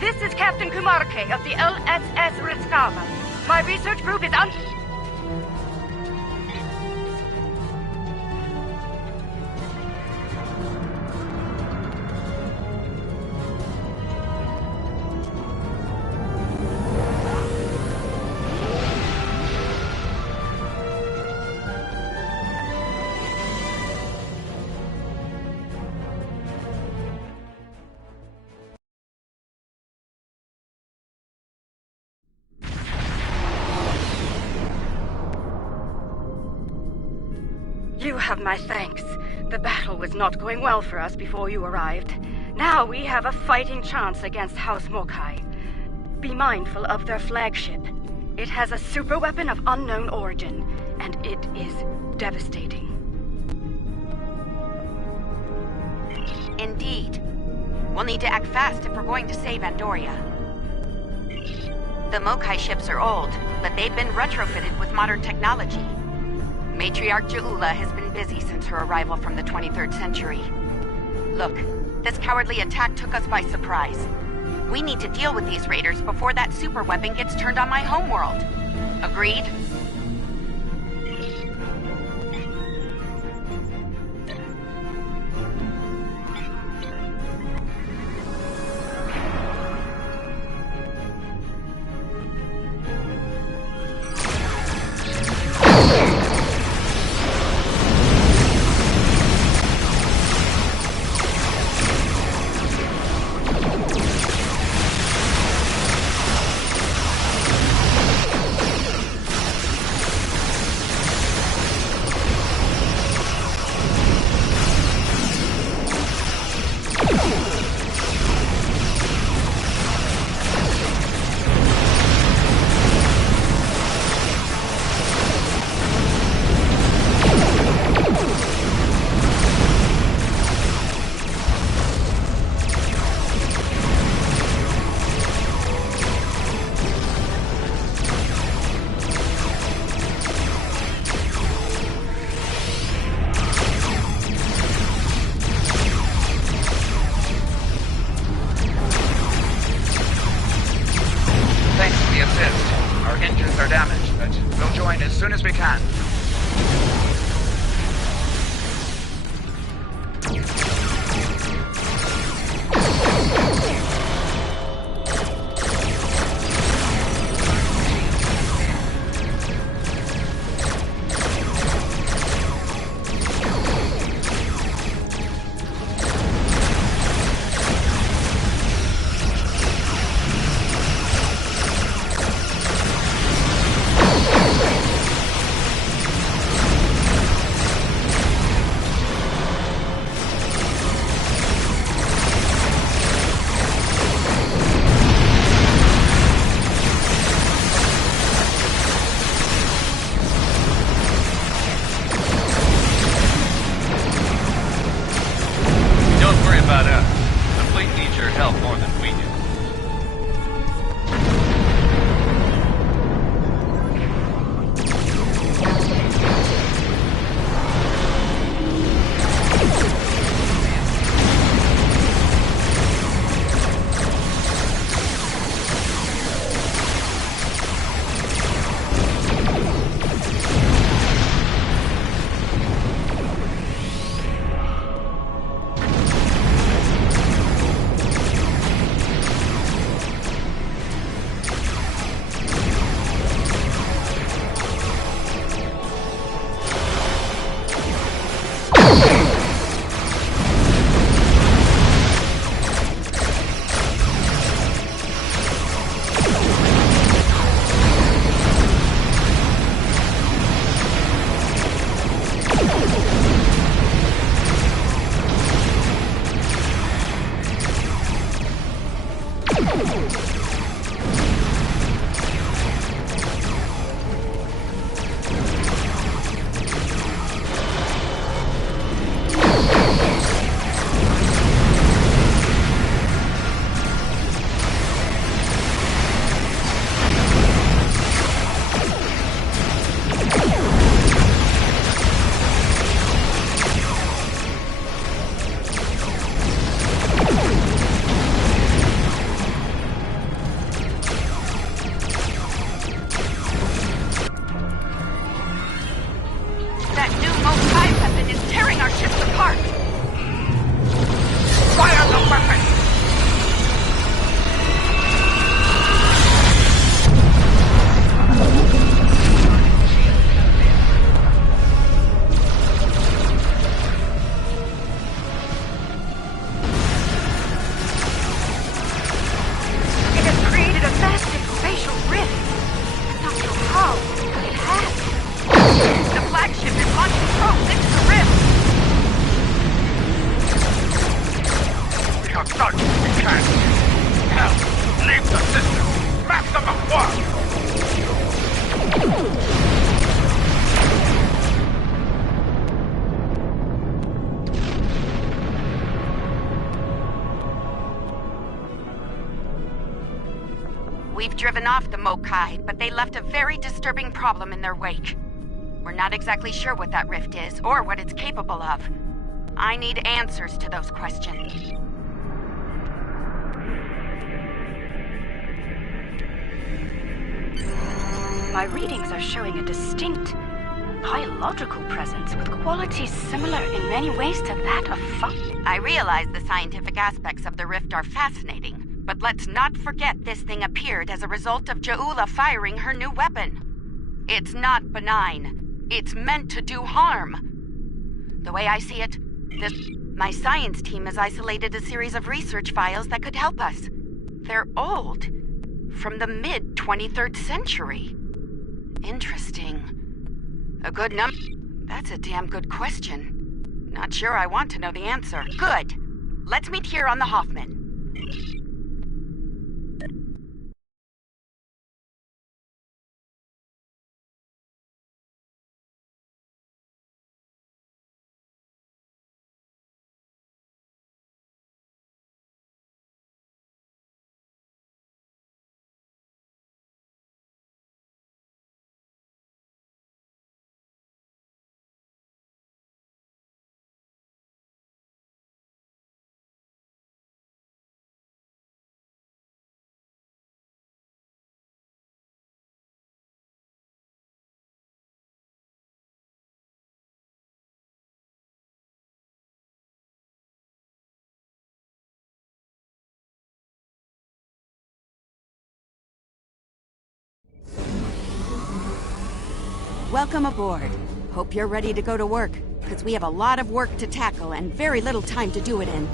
This is Captain Kumarke of the LSS Ritzkava. My research group is on... You have my thanks. The battle was not going well for us before you arrived. Now we have a fighting chance against House Mokai. Be mindful of their flagship. It has a superweapon of unknown origin, and it is devastating. Indeed. We'll need to act fast if we're going to save Andoria. The Mokai ships are old, but they've been retrofitted with modern technology. Matriarch Ja'ula has been busy since her arrival from the 23rd century. Look, this cowardly attack took us by surprise. We need to deal with these raiders before that superweapon gets turned on my homeworld. Agreed? about us. The fleet needs your help more than we do. We've driven off the Mokai, but they left a very disturbing problem in their wake. We're not exactly sure what that rift is, or what it's capable of. I need answers to those questions. My readings are showing a distinct biological presence with qualities similar in many ways to that of fire. I realize the scientific aspects of the rift are fascinating, but let's not forget this thing appeared as a result of Ja'ula firing her new weapon. It's not benign. It's meant to do harm. The way I see it, my science team has isolated a series of research files that could help us. They're old, from the mid-23rd century. Interesting. A good number? That's a damn good question. Not sure I want to know the answer. Good. Let's meet here on the Hoffman. Welcome aboard. Hope you're ready to go to work, because we have a lot of work to tackle and very little time to do it in.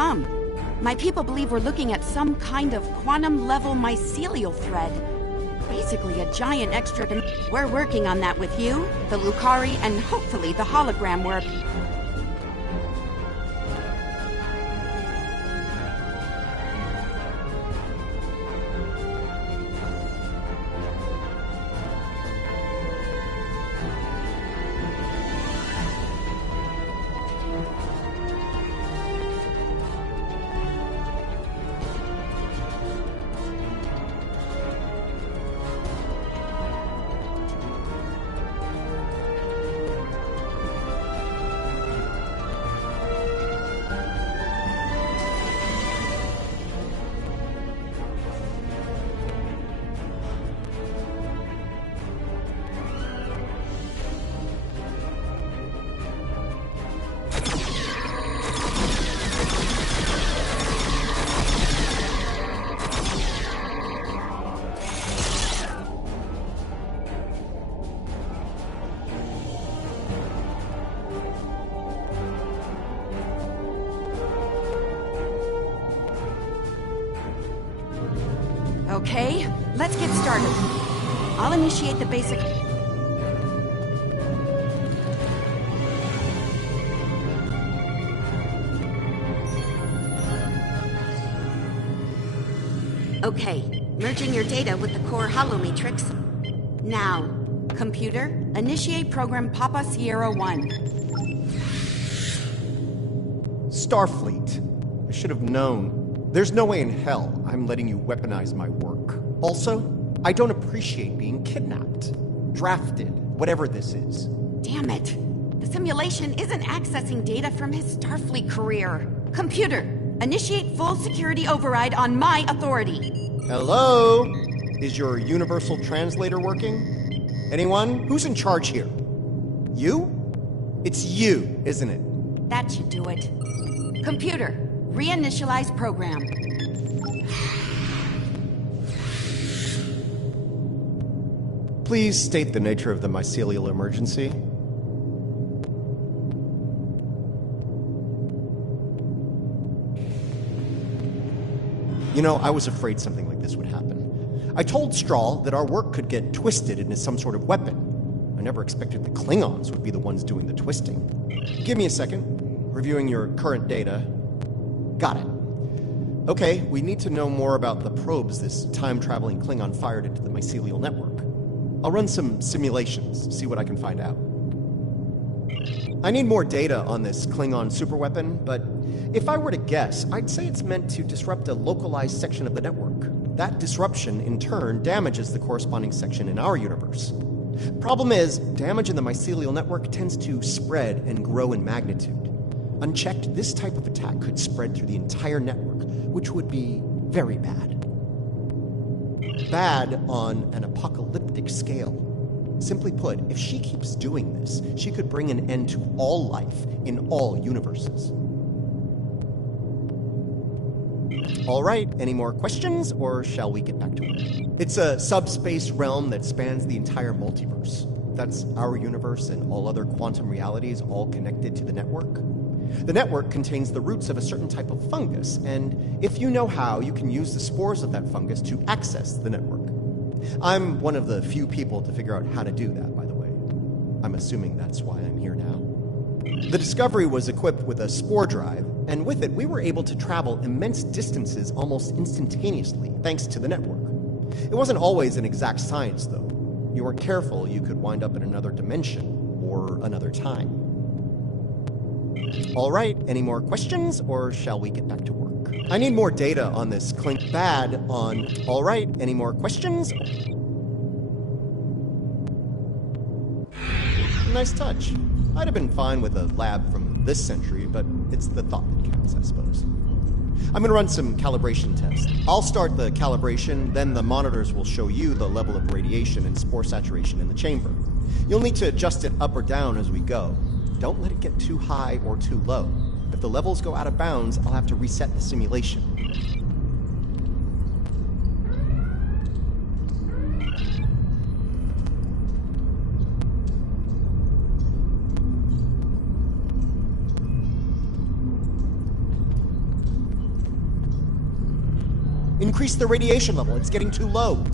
some. My people believe we're looking at some kind of quantum-level mycelial thread. Basically a giant extra We're working on that with you, the Lucari, and hopefully the hologram we're... Okay, let's get started. I'll initiate the basic... Okay, merging your data with the core holomatrix. Now, computer, initiate program Papa Sierra 1. Starfleet. I should have known. There's no way in hell I'm letting you weaponize my work. Also, I don't appreciate being kidnapped, drafted, whatever this is. Damn it. The simulation isn't accessing data from his Starfleet career. Computer, initiate full security override on my authority. Hello? Is your universal translator working? Anyone? Who's in charge here? You? It's you, isn't it? That should do it. Computer, reinitialize program. Please state the nature of the mycelial emergency. You know, I was afraid something like this would happen. I told Strahl that our work could get twisted into some sort of weapon. I never expected the Klingons would be the ones doing the twisting. Give me a second. Reviewing your current data. Got it. Okay, we need to know more about the probes this time-traveling Klingon fired into the mycelial network. I'll run some simulations, see what I can find out. I need more data on this Klingon superweapon, but if I were to guess, I'd say it's meant to disrupt a localized section of the network. That disruption, in turn, damages the corresponding section in our universe. Problem is, damage in the mycelial network tends to spread and grow in magnitude. Unchecked, this type of attack could spread through the entire network, which would be very bad. Bad on an apocalyptic scale. Simply put, if she keeps doing this, she could bring an end to all life in all universes. All right, any more questions, or shall we get back to it? It's a subspace realm that spans the entire multiverse. That's our universe and all other quantum realities all connected to the network. The network contains the roots of a certain type of fungus, and if you know how, you can use the spores of that fungus to access the network. I'm one of the few people to figure out how to do that, by the way. I'm assuming that's why I'm here now. The Discovery was equipped with a spore drive, and with it, we were able to travel immense distances almost instantaneously, thanks to the network. It wasn't always an exact science, though. You weren't careful, you could wind up in another dimension or another time. All right, any more questions, or shall we get back to work? I need more data on this bad on... All right, any more questions? Nice touch. I'd have been fine with a lab from this century, but it's the thought that counts, I suppose. I'm gonna run some calibration tests. I'll start the calibration, then the monitors will show you the level of radiation and spore saturation in the chamber. You'll need to adjust it up or down as we go. Don't let it get too high or too low. If the levels go out of bounds, I'll have to reset the simulation. Increase the radiation level, it's getting too low.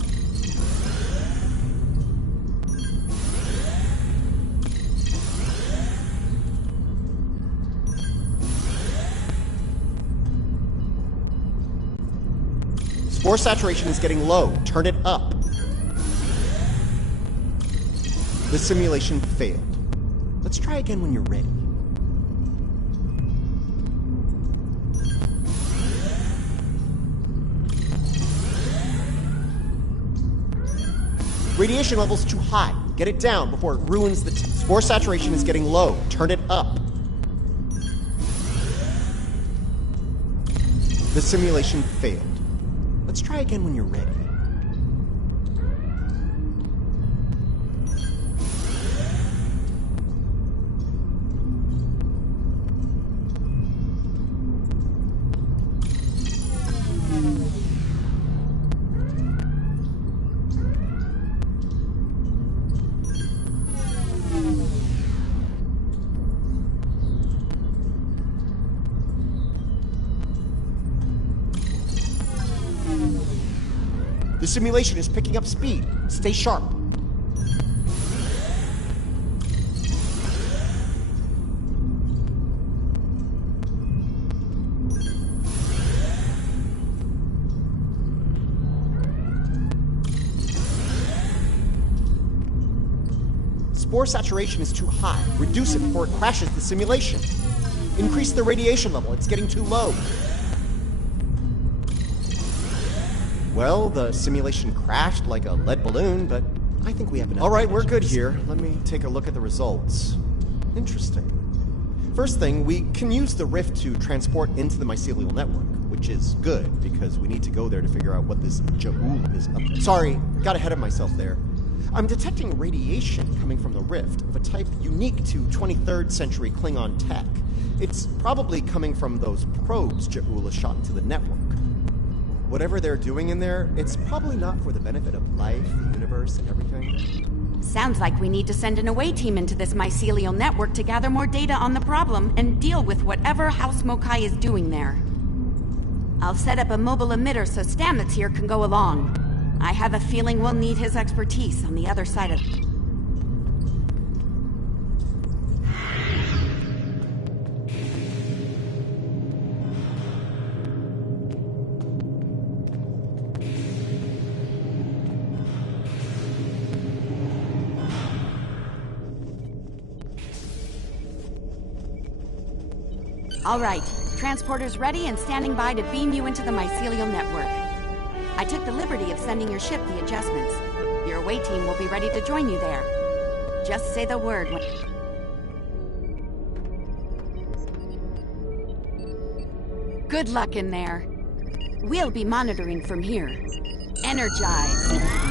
Spore saturation is getting low. Turn it up. The simulation failed. Let's try again when you're ready. Radiation level's too high. Get it down before it ruins the... Spore saturation is getting low. Turn it up. The simulation failed. Let's try again when you're ready. The simulation is picking up speed. Stay sharp. Spore saturation is too high. Reduce it before it crashes the simulation. Increase the radiation level. It's getting too low. Well, the simulation crashed like a lead balloon, but I think we have enough. All right, we're good here. Let me take a look at the results. Interesting. First thing, we can use the rift to transport into the mycelial network, which is good, because we need to go there to figure out what this Ja'ul is up to. Sorry, got ahead of myself there. I'm detecting radiation coming from the rift of a type unique to 23rd century Klingon tech. It's probably coming from those probes Ja'ul has shot into the network. Whatever they're doing in there, it's probably not for the benefit of life, the universe, and everything. Sounds like we need to send an away team into this mycelial network to gather more data on the problem and deal with whatever House Mokai is doing there. I'll set up a mobile emitter so Stamets here can go along. I have a feeling we'll need his expertise on the other side of... All right, transporter's ready and standing by to beam you into the mycelial network. I took the liberty of sending your ship the adjustments. Your away team will be ready to join you there. Just say the word when... Good luck in there. We'll be monitoring from here. Energize.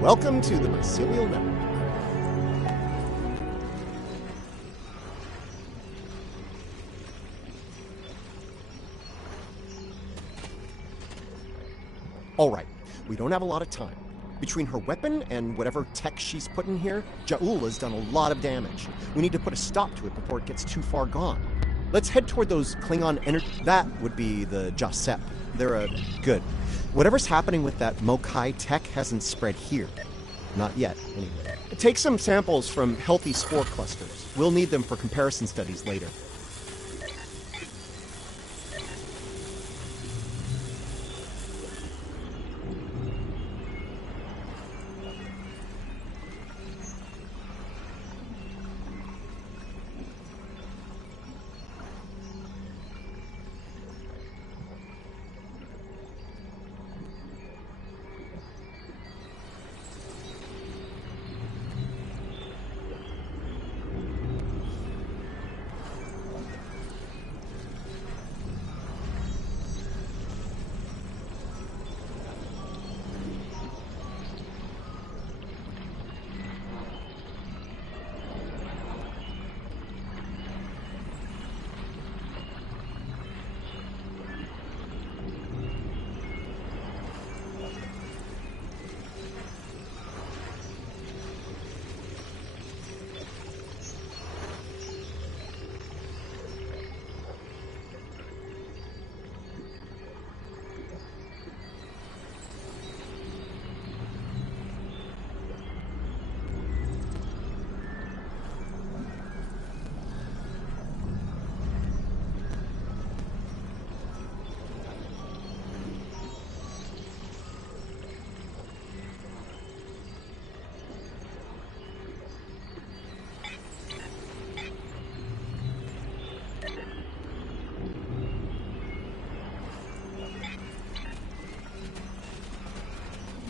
Welcome to the mycelial network. All right, we don't have a lot of time. Between her weapon and whatever tech she's put in here, Ja'ul has done a lot of damage. We need to put a stop to it before it gets too far gone. Let's head toward those Klingon That would be the Jasep. They're good. Whatever's happening with that Mokai tech hasn't spread here. Not yet, anyway. Take some samples from healthy spore clusters. We'll need them for comparison studies later.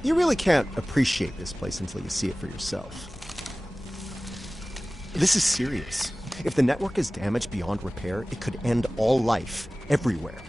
You really can't appreciate this place until you see it for yourself. This is serious. If the network is damaged beyond repair, it could end all life, everywhere.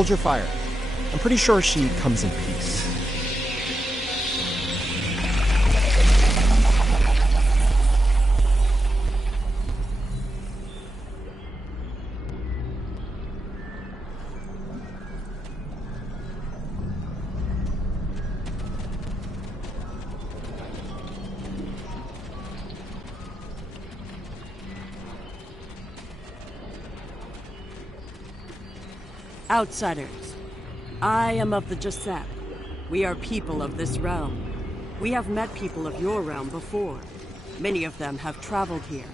Hold your fire. I'm pretty sure she comes in peace. Outsiders, I am of the Giuseppe. We are people of this realm. We have met people of your realm before. Many of them have traveled here.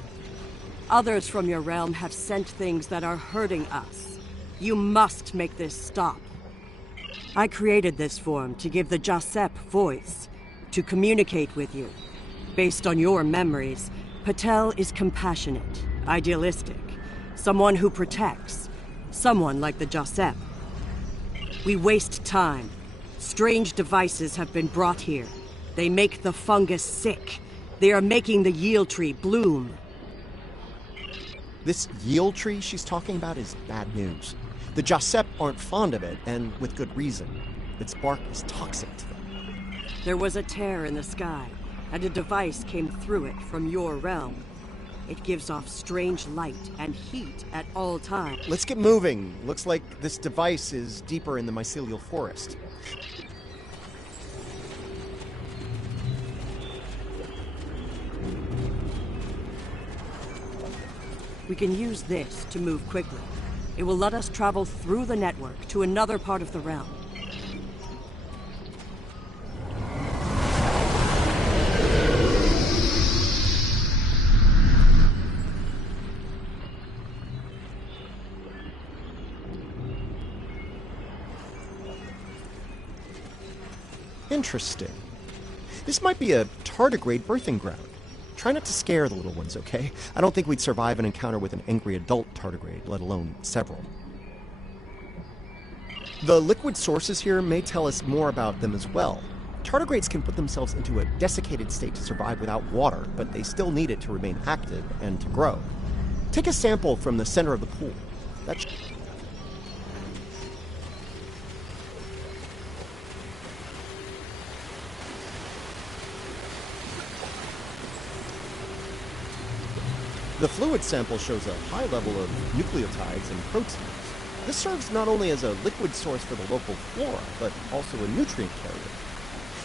Others from your realm have sent things that are hurting us. You must make this stop. I created this form to give the Giuseppe voice, to communicate with you. Based on your memories, Patel is compassionate, idealistic, someone who protects. Someone like the Giuseppe. We waste time. Strange devices have been brought here. They make the fungus sick. They are making the yield tree bloom. This yield tree she's talking about is bad news. The Giuseppe aren't fond of it, and with good reason. Its bark is toxic to them. There was a tear in the sky, and a device came through it from your realm. It gives off strange light and heat at all times. Let's get moving. Looks like this device is deeper in the mycelial forest. We can use this to move quickly. It will let us travel through the network to another part of the realm. Interesting. This might be a tardigrade birthing ground. Try not to scare the little ones, okay? I don't think we'd survive an encounter with an angry adult tardigrade, let alone several. The liquid sources here may tell us more about them as well. Tardigrades can put themselves into a desiccated state to survive without water, but they still need it to remain active and to grow. Take a sample from the center of the pool. That's The fluid sample shows a high level of nucleotides and proteins. This serves not only as a liquid source for the local flora, but also a nutrient carrier.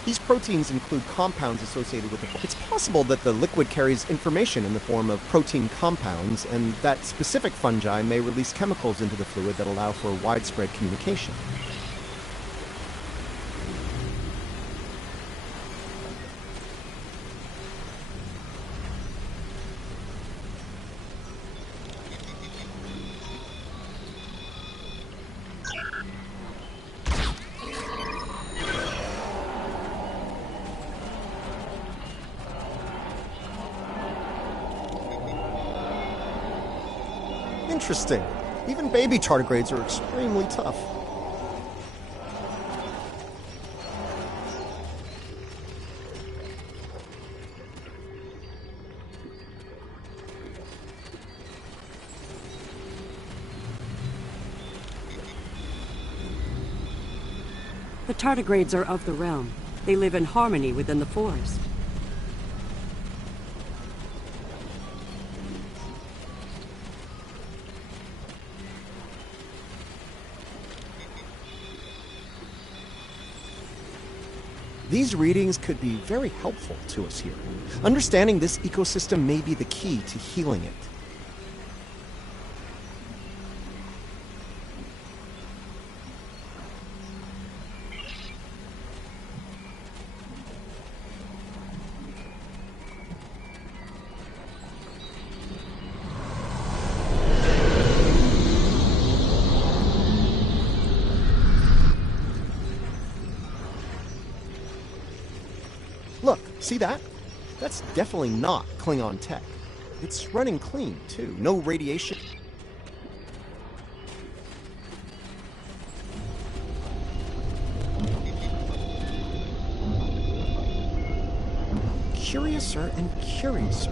These proteins include compounds associated with the... It's possible that the liquid carries information in the form of protein compounds, and that specific fungi may release chemicals into the fluid that allow for widespread communication. Interesting. Even baby tardigrades are extremely tough. The tardigrades are of the realm. They live in harmony within the forest. These readings could be very helpful to us here. Understanding this ecosystem may be the key to healing it. Look, see that? That's definitely not Klingon tech. It's running clean, too. No radiation. Curiouser and curiouser.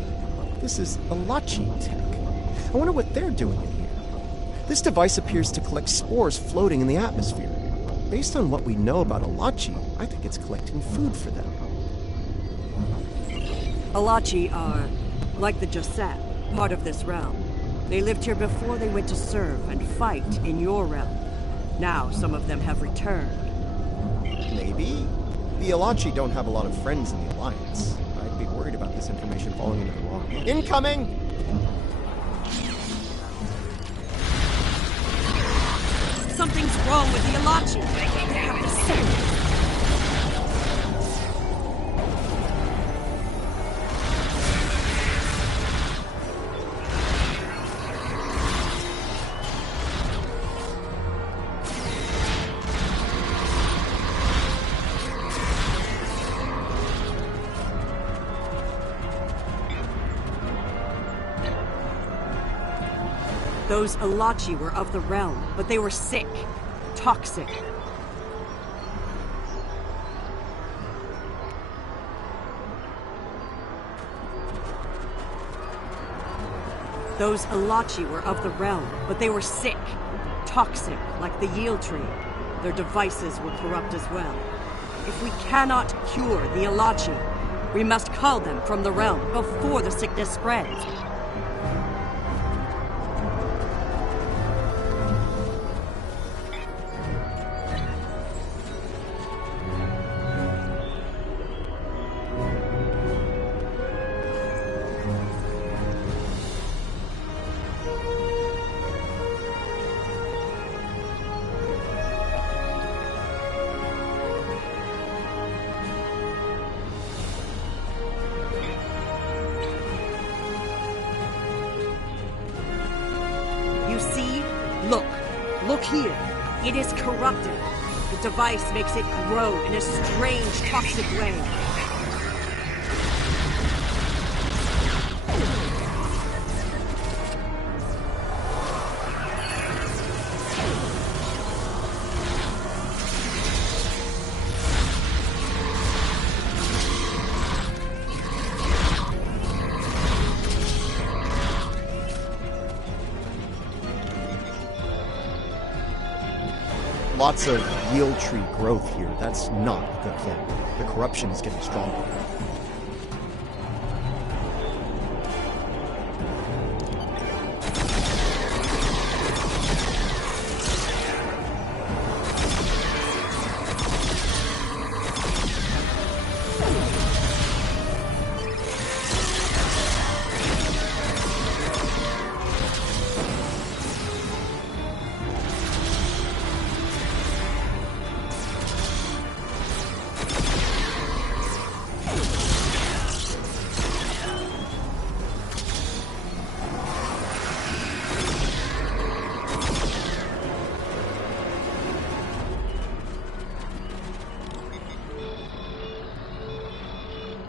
This is Alachi tech. I wonder what they're doing in here. This device appears to collect spores floating in the atmosphere. Based on what we know about Alachi, I think it's collecting food for them. Alachi are, like the Jasat, part of this realm. They lived here before they went to serve and fight in your realm. Now some of them have returned. Maybe. The Alachi don't have a lot of friends in the Alliance. I'd be worried about this information falling into the wrong hands. Incoming! Something's wrong with the Alachi. They have to send it. Those Alachi were of the realm, but they were sick. Toxic. Those Alachi were of the realm, but they were sick. Toxic, like the yield tree. Their devices were corrupt as well. If we cannot cure the Alachi, we must cull them from the realm before the sickness spreads. Look here. It is corrupted. The device makes it grow in a strange, toxic way. Lots of yield tree growth here. That's not a good thing. The corruption is getting stronger.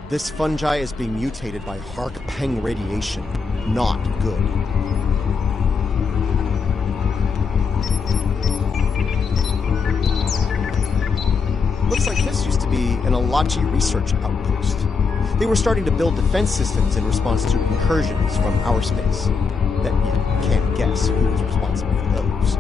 This fungi is being mutated by Hark-Peng radiation. Not good. Looks like this used to be an Alachi research outpost. They were starting to build defense systems in response to incursions from our space. Bet you can't guess who was responsible for those.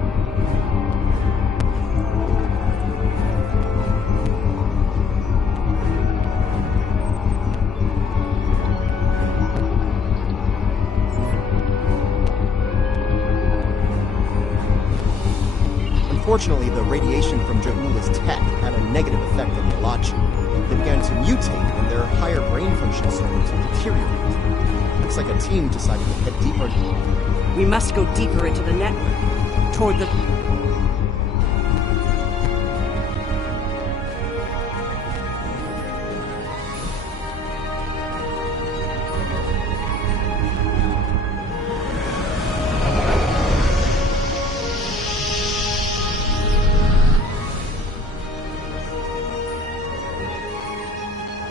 Unfortunately, the radiation from Ja'ula's tech had a negative effect on the Alachi. They began to mutate, and their higher brain function started to deteriorate. Looks like a team decided to head deeper. We must go deeper into the network, toward the...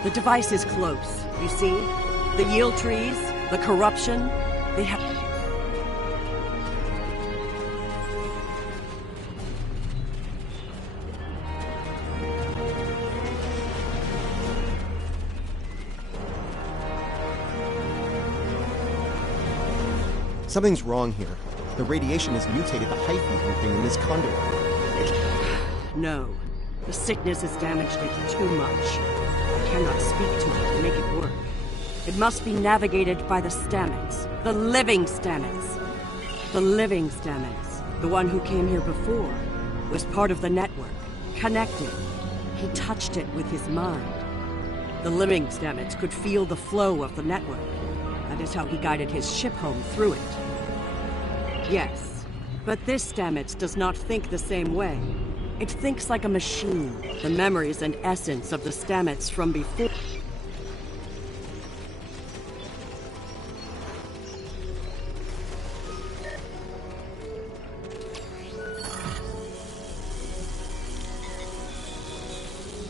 The device is close. You see? The yield trees, the corruption, they have... Something's wrong here. The radiation has mutated the hyphen grouping in this conduit. No. The sickness has damaged it too much. I cannot speak to it to make it work. It must be navigated by the Stamets. The living Stamets. The living Stamets, the one who came here before, was part of the network, connected. He touched it with his mind. The living Stamets could feel the flow of the network. That is how he guided his ship home through it. Yes, but this Stamets does not think the same way. It thinks like a machine. The memories and essence of the Stamets from before...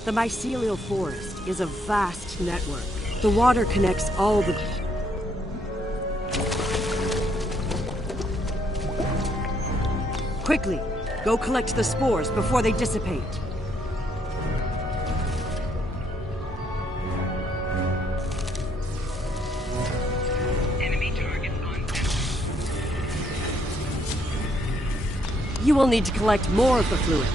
The mycelial forest is a vast network. The water connects all the... Quickly, go collect the spores before they dissipate. Enemy targets on center. You will need to collect more of the fluid.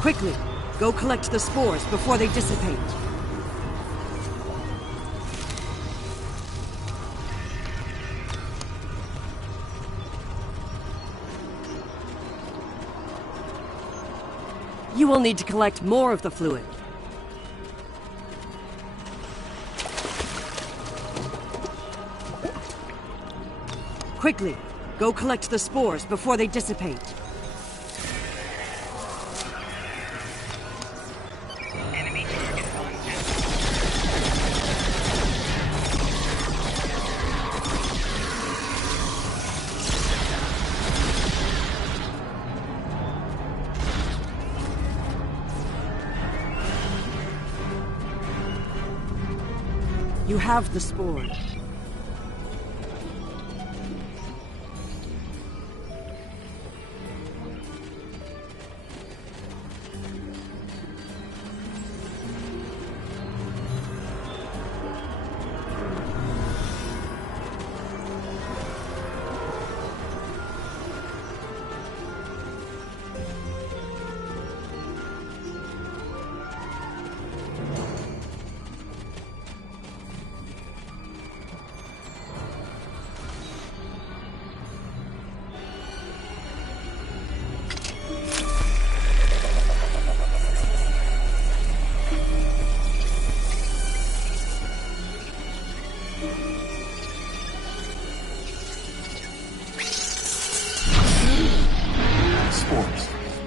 Quickly, go collect the spores before they dissipate. You will need to collect more of the fluid. Quickly, go collect the spores before they dissipate. You have the spore.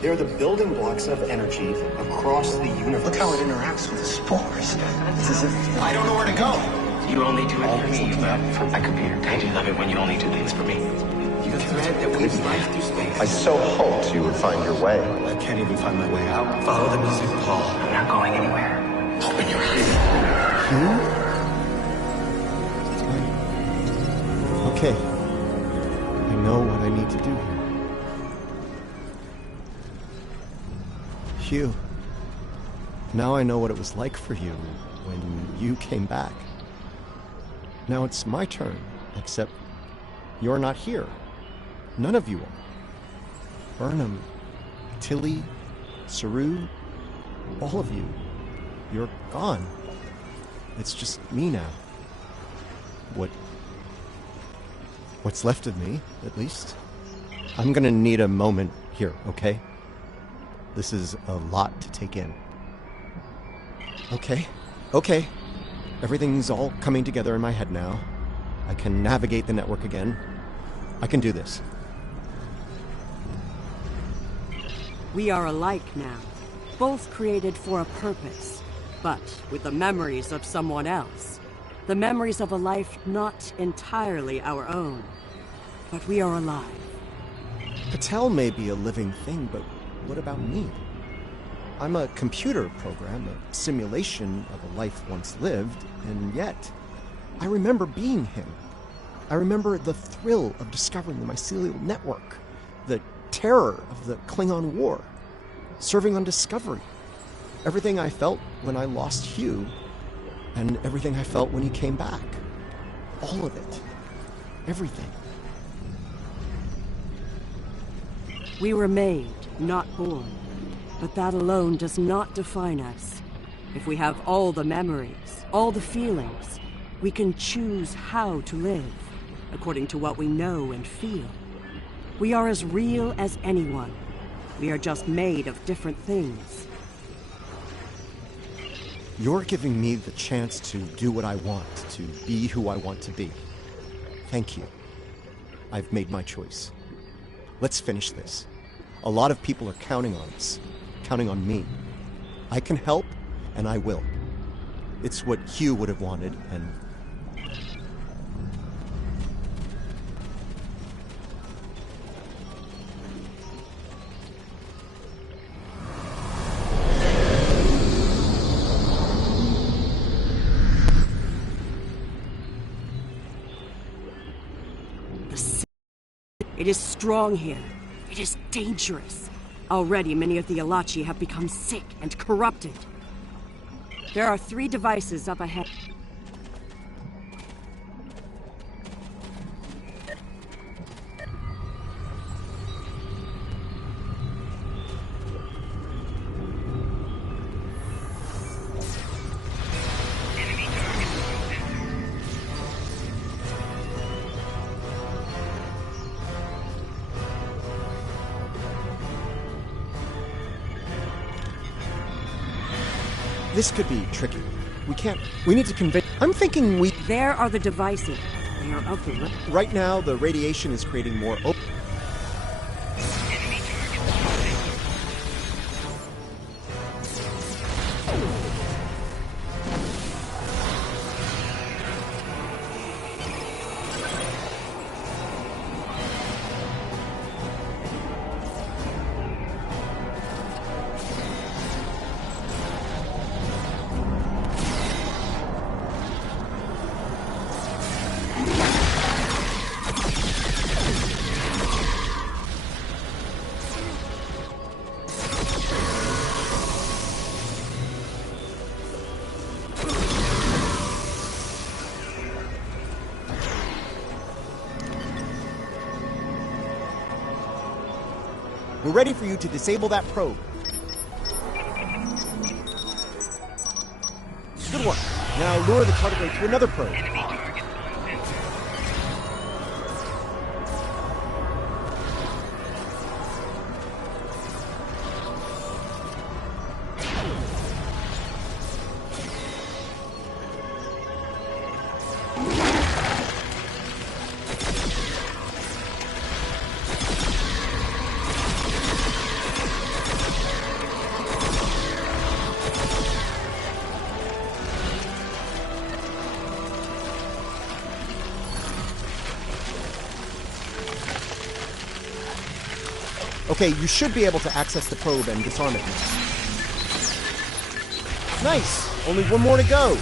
They're the building blocks of energy across the universe. Look how it interacts with the spores. It's as if I don't know where to go. You only do it for me, my computer. I do love it when you only do things for me. The thread that weaves life through space. I so hoped you would find your way. I can't even find my way out. Follow the music, Paul. I'm not going anywhere. Open your eyes. Okay. I know what I need to do here. Hugh, now I know what it was like for you when you came back. Now it's my turn, except you're not here. None of you are. Burnham, Tilly, Saru, all of you. You're gone. It's just me now. What's left of me, at least. I'm gonna need a moment here, okay? This is a lot to take in. Okay. Everything's all coming together in my head now. I can navigate the network again. I can do this. We are alike now, both created for a purpose. but with the memories of someone else. The memories of a life not entirely our own. But we are alive. Patel may be a living thing, but what about me? I'm a computer program, a simulation of a life once lived, and yet I remember being him. I remember the thrill of discovering the mycelial network, the terror of the Klingon War, serving on Discovery, everything I felt when I lost Hugh, and everything I felt when he came back. All of it. Everything. We were made, not born. But that alone does not define us. If we have all the memories, all the feelings, we can choose how to live, according to what we know and feel. We are as real as anyone. We are just made of different things. You're giving me the chance to do what I want, to be who I want to be. Thank you. I've made my choice. Let's finish this. A lot of people are counting on us. Counting on me. I can help, and I will. It's what Hugh would have wanted, and... It is strong here. It is dangerous. Already, many of the Alachi have become sick and corrupted. There are 3 devices up ahead. This could be tricky. We need to convince... I'm thinking we... There are the devices. They are of the... Right now, the radiation is creating more open... We're ready for you to disable that probe. Good work. Now lure the tardigrade to another probe. Okay, you should be able to access the probe and disarm it now. Nice! Only one more to go!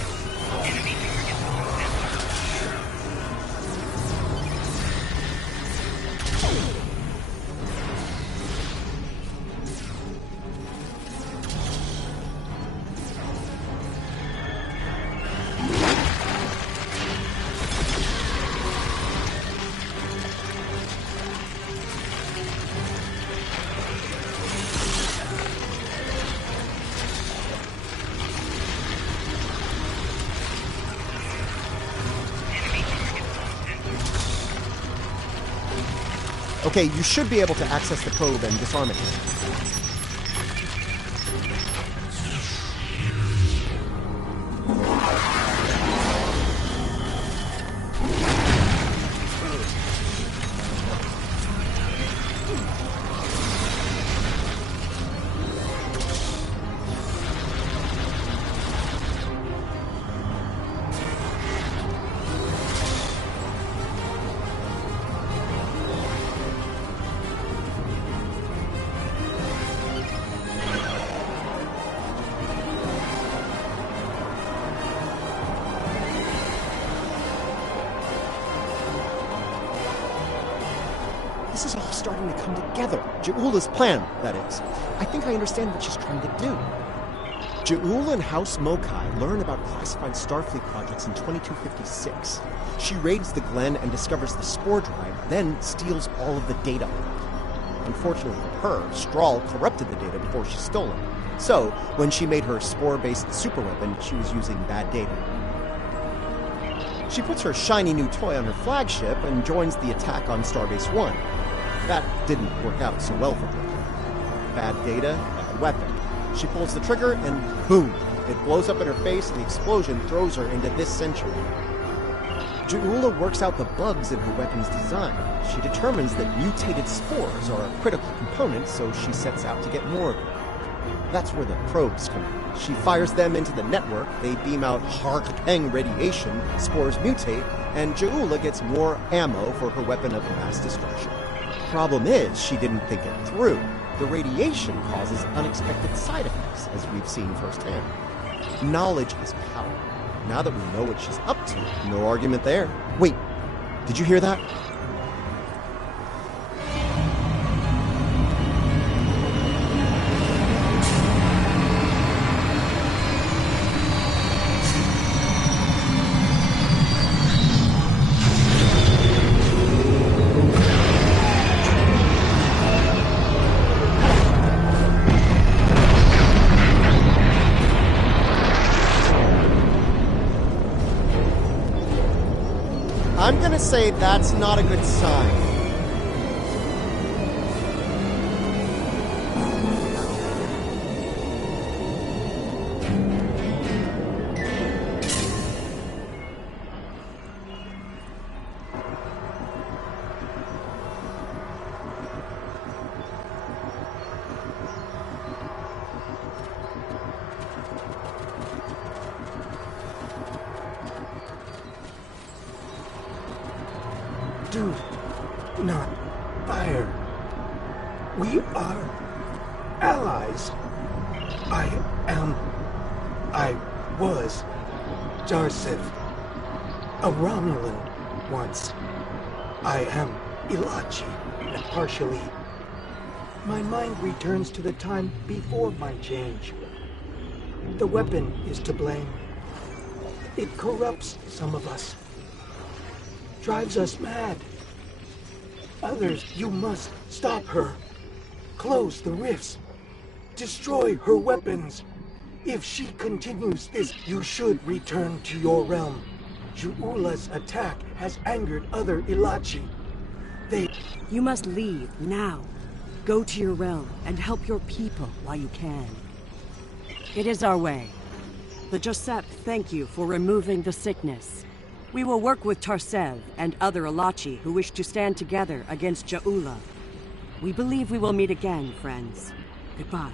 Okay, you should be able to access the probe and disarm it now. starting to come together. Ja'ula's plan, that is. I think I understand what she's trying to do. Ja'ula and House Mokai learn about classified Starfleet projects in 2256. She raids the Glen and discovers the spore drive, then steals all of the data. Unfortunately for her, Strahl corrupted the data before she stole it. So, when she made her spore-based superweapon, she was using bad data. She puts her shiny new toy on her flagship and joins the attack on Starbase 1. That didn't work out so well for her. Bad data, bad weapon. She pulls the trigger and boom! It blows up in her face and the explosion throws her into this century. Ja'ula works out the bugs in her weapon's design. She determines that mutated spores are a critical component, so she sets out to get more of them. That's where the probes come in. She fires them into the network, they beam out Hark-Peng radiation, spores mutate, and Ja'ula gets more ammo for her weapon of mass destruction. Problem is, she didn't think it through. The radiation causes unexpected side effects, as we've seen firsthand. Knowledge is power. Now that we know what she's up to, no argument there. Wait, did you hear that? I'm gonna say that's not a good sign. Do not fire. We are allies. I was Jarsev, a Romulan once. I am Ilachi, and partially. My mind returns to the time before my change. The weapon is to blame. It corrupts some of us. Drives us mad. Others, you must stop her. Close the rifts. Destroy her weapons. If she continues this, you should return to your realm. Ja'ula's attack has angered other Ilachi. You must leave now. Go to your realm and help your people while you can. It is our way. The Josep thank you for removing the sickness. We will work with Tarsev and other Ilachi who wish to stand together against Ja'ula. We believe we will meet again, friends. Goodbye.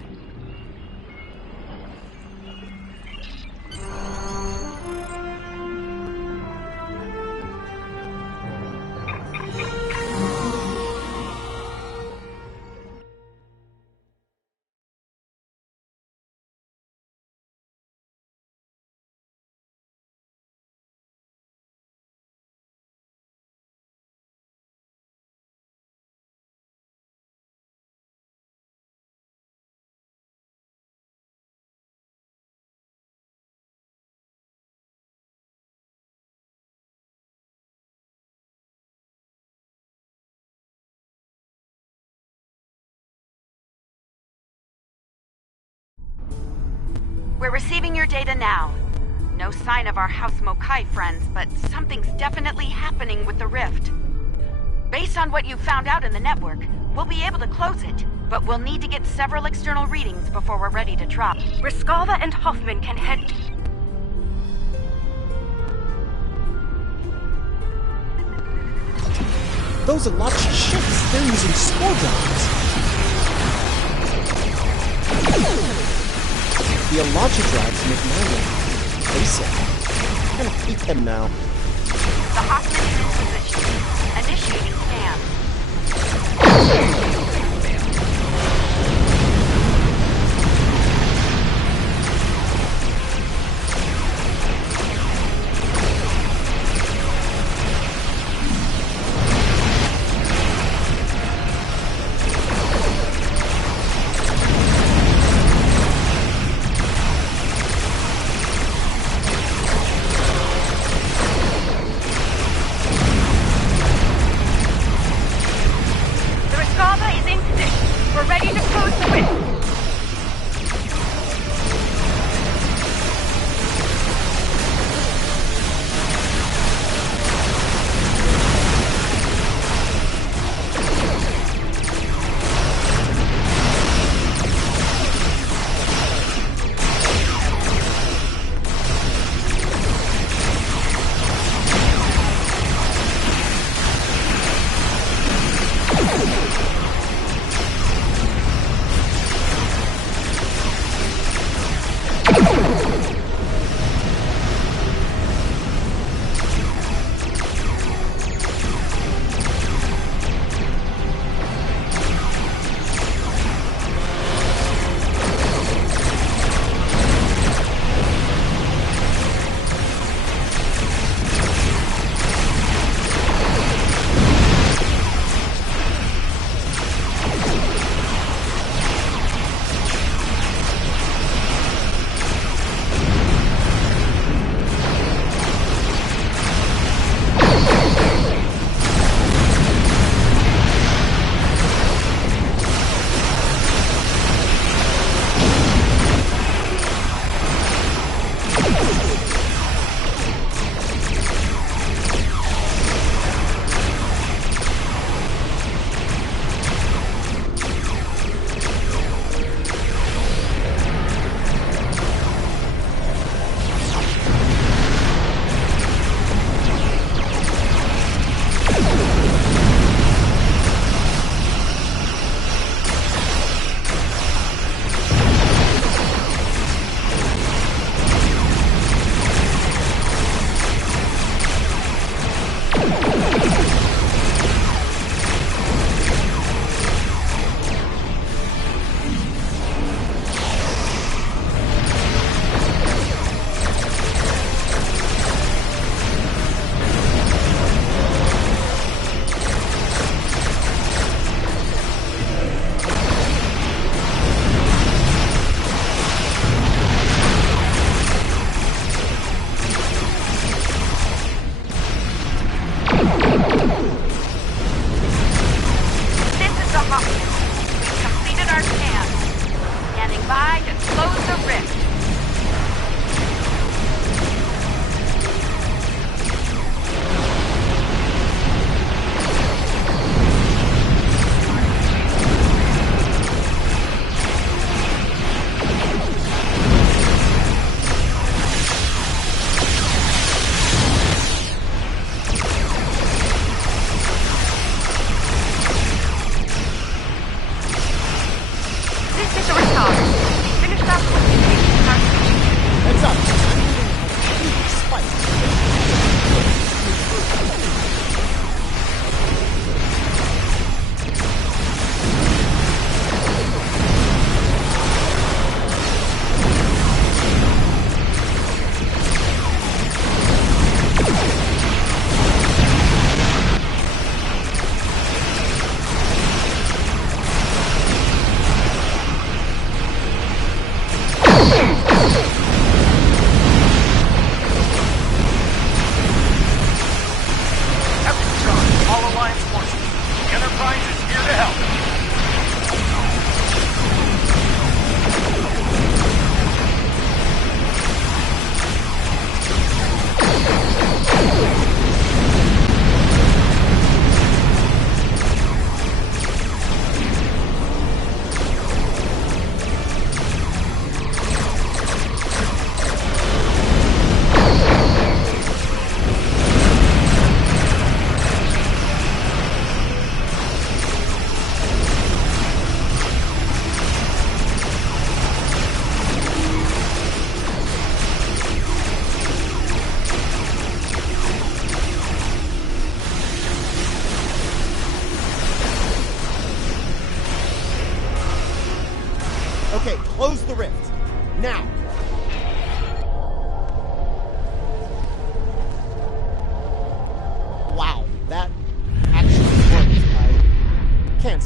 We're receiving your data now. No sign of our House Mokai friends, but something's definitely happening with the rift. Based on what you've found out in the network, we'll be able to close it, but we'll need to get several external readings before we're ready to drop. Riskalva and Hoffman can head... Those Ilachi ships, they're using spore drives. The Ilachi drives make my basic. I'm gonna keep them now. The Hoffman is in position. Initiating scan.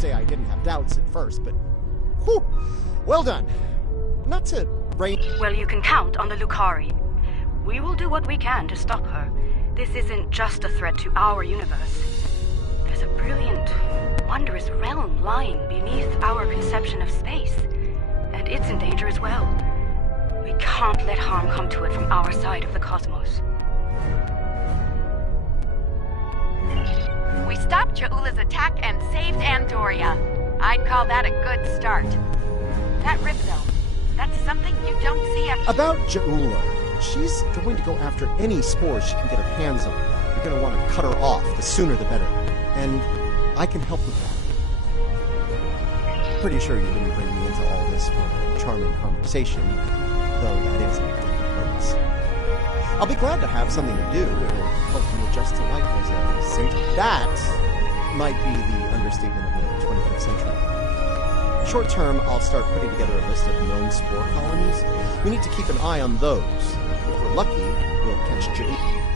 say I didn't have doubts at first, but... Whew! Well done. Not to rain... Well, you can count on the Lucari. We will do what we can to stop her. This isn't just a threat to our universe. There's a brilliant, wondrous realm lying beneath our conception of space. And it's in danger as well. We can't let harm come to it from our side of the cosmos. We stopped Ja'ula's attack and saved Andoria. I'd call that a good start. That Ripzo, that's something you don't see after... About Ja'ula, she's going to go after any spores she can get her hands on. You're going to want to cut her off, the sooner the better. And I can help with that. Pretty sure you didn't bring me into all this for a charming conversation, though that is a different purpose. I'll be glad to have something to do. It'll help me adjust to life as a saint. That might be the understatement of the 25th century. Short term, I'll start putting together a list of known spore colonies. We need to keep an eye on those. If we're lucky, we'll catch Ja'ula.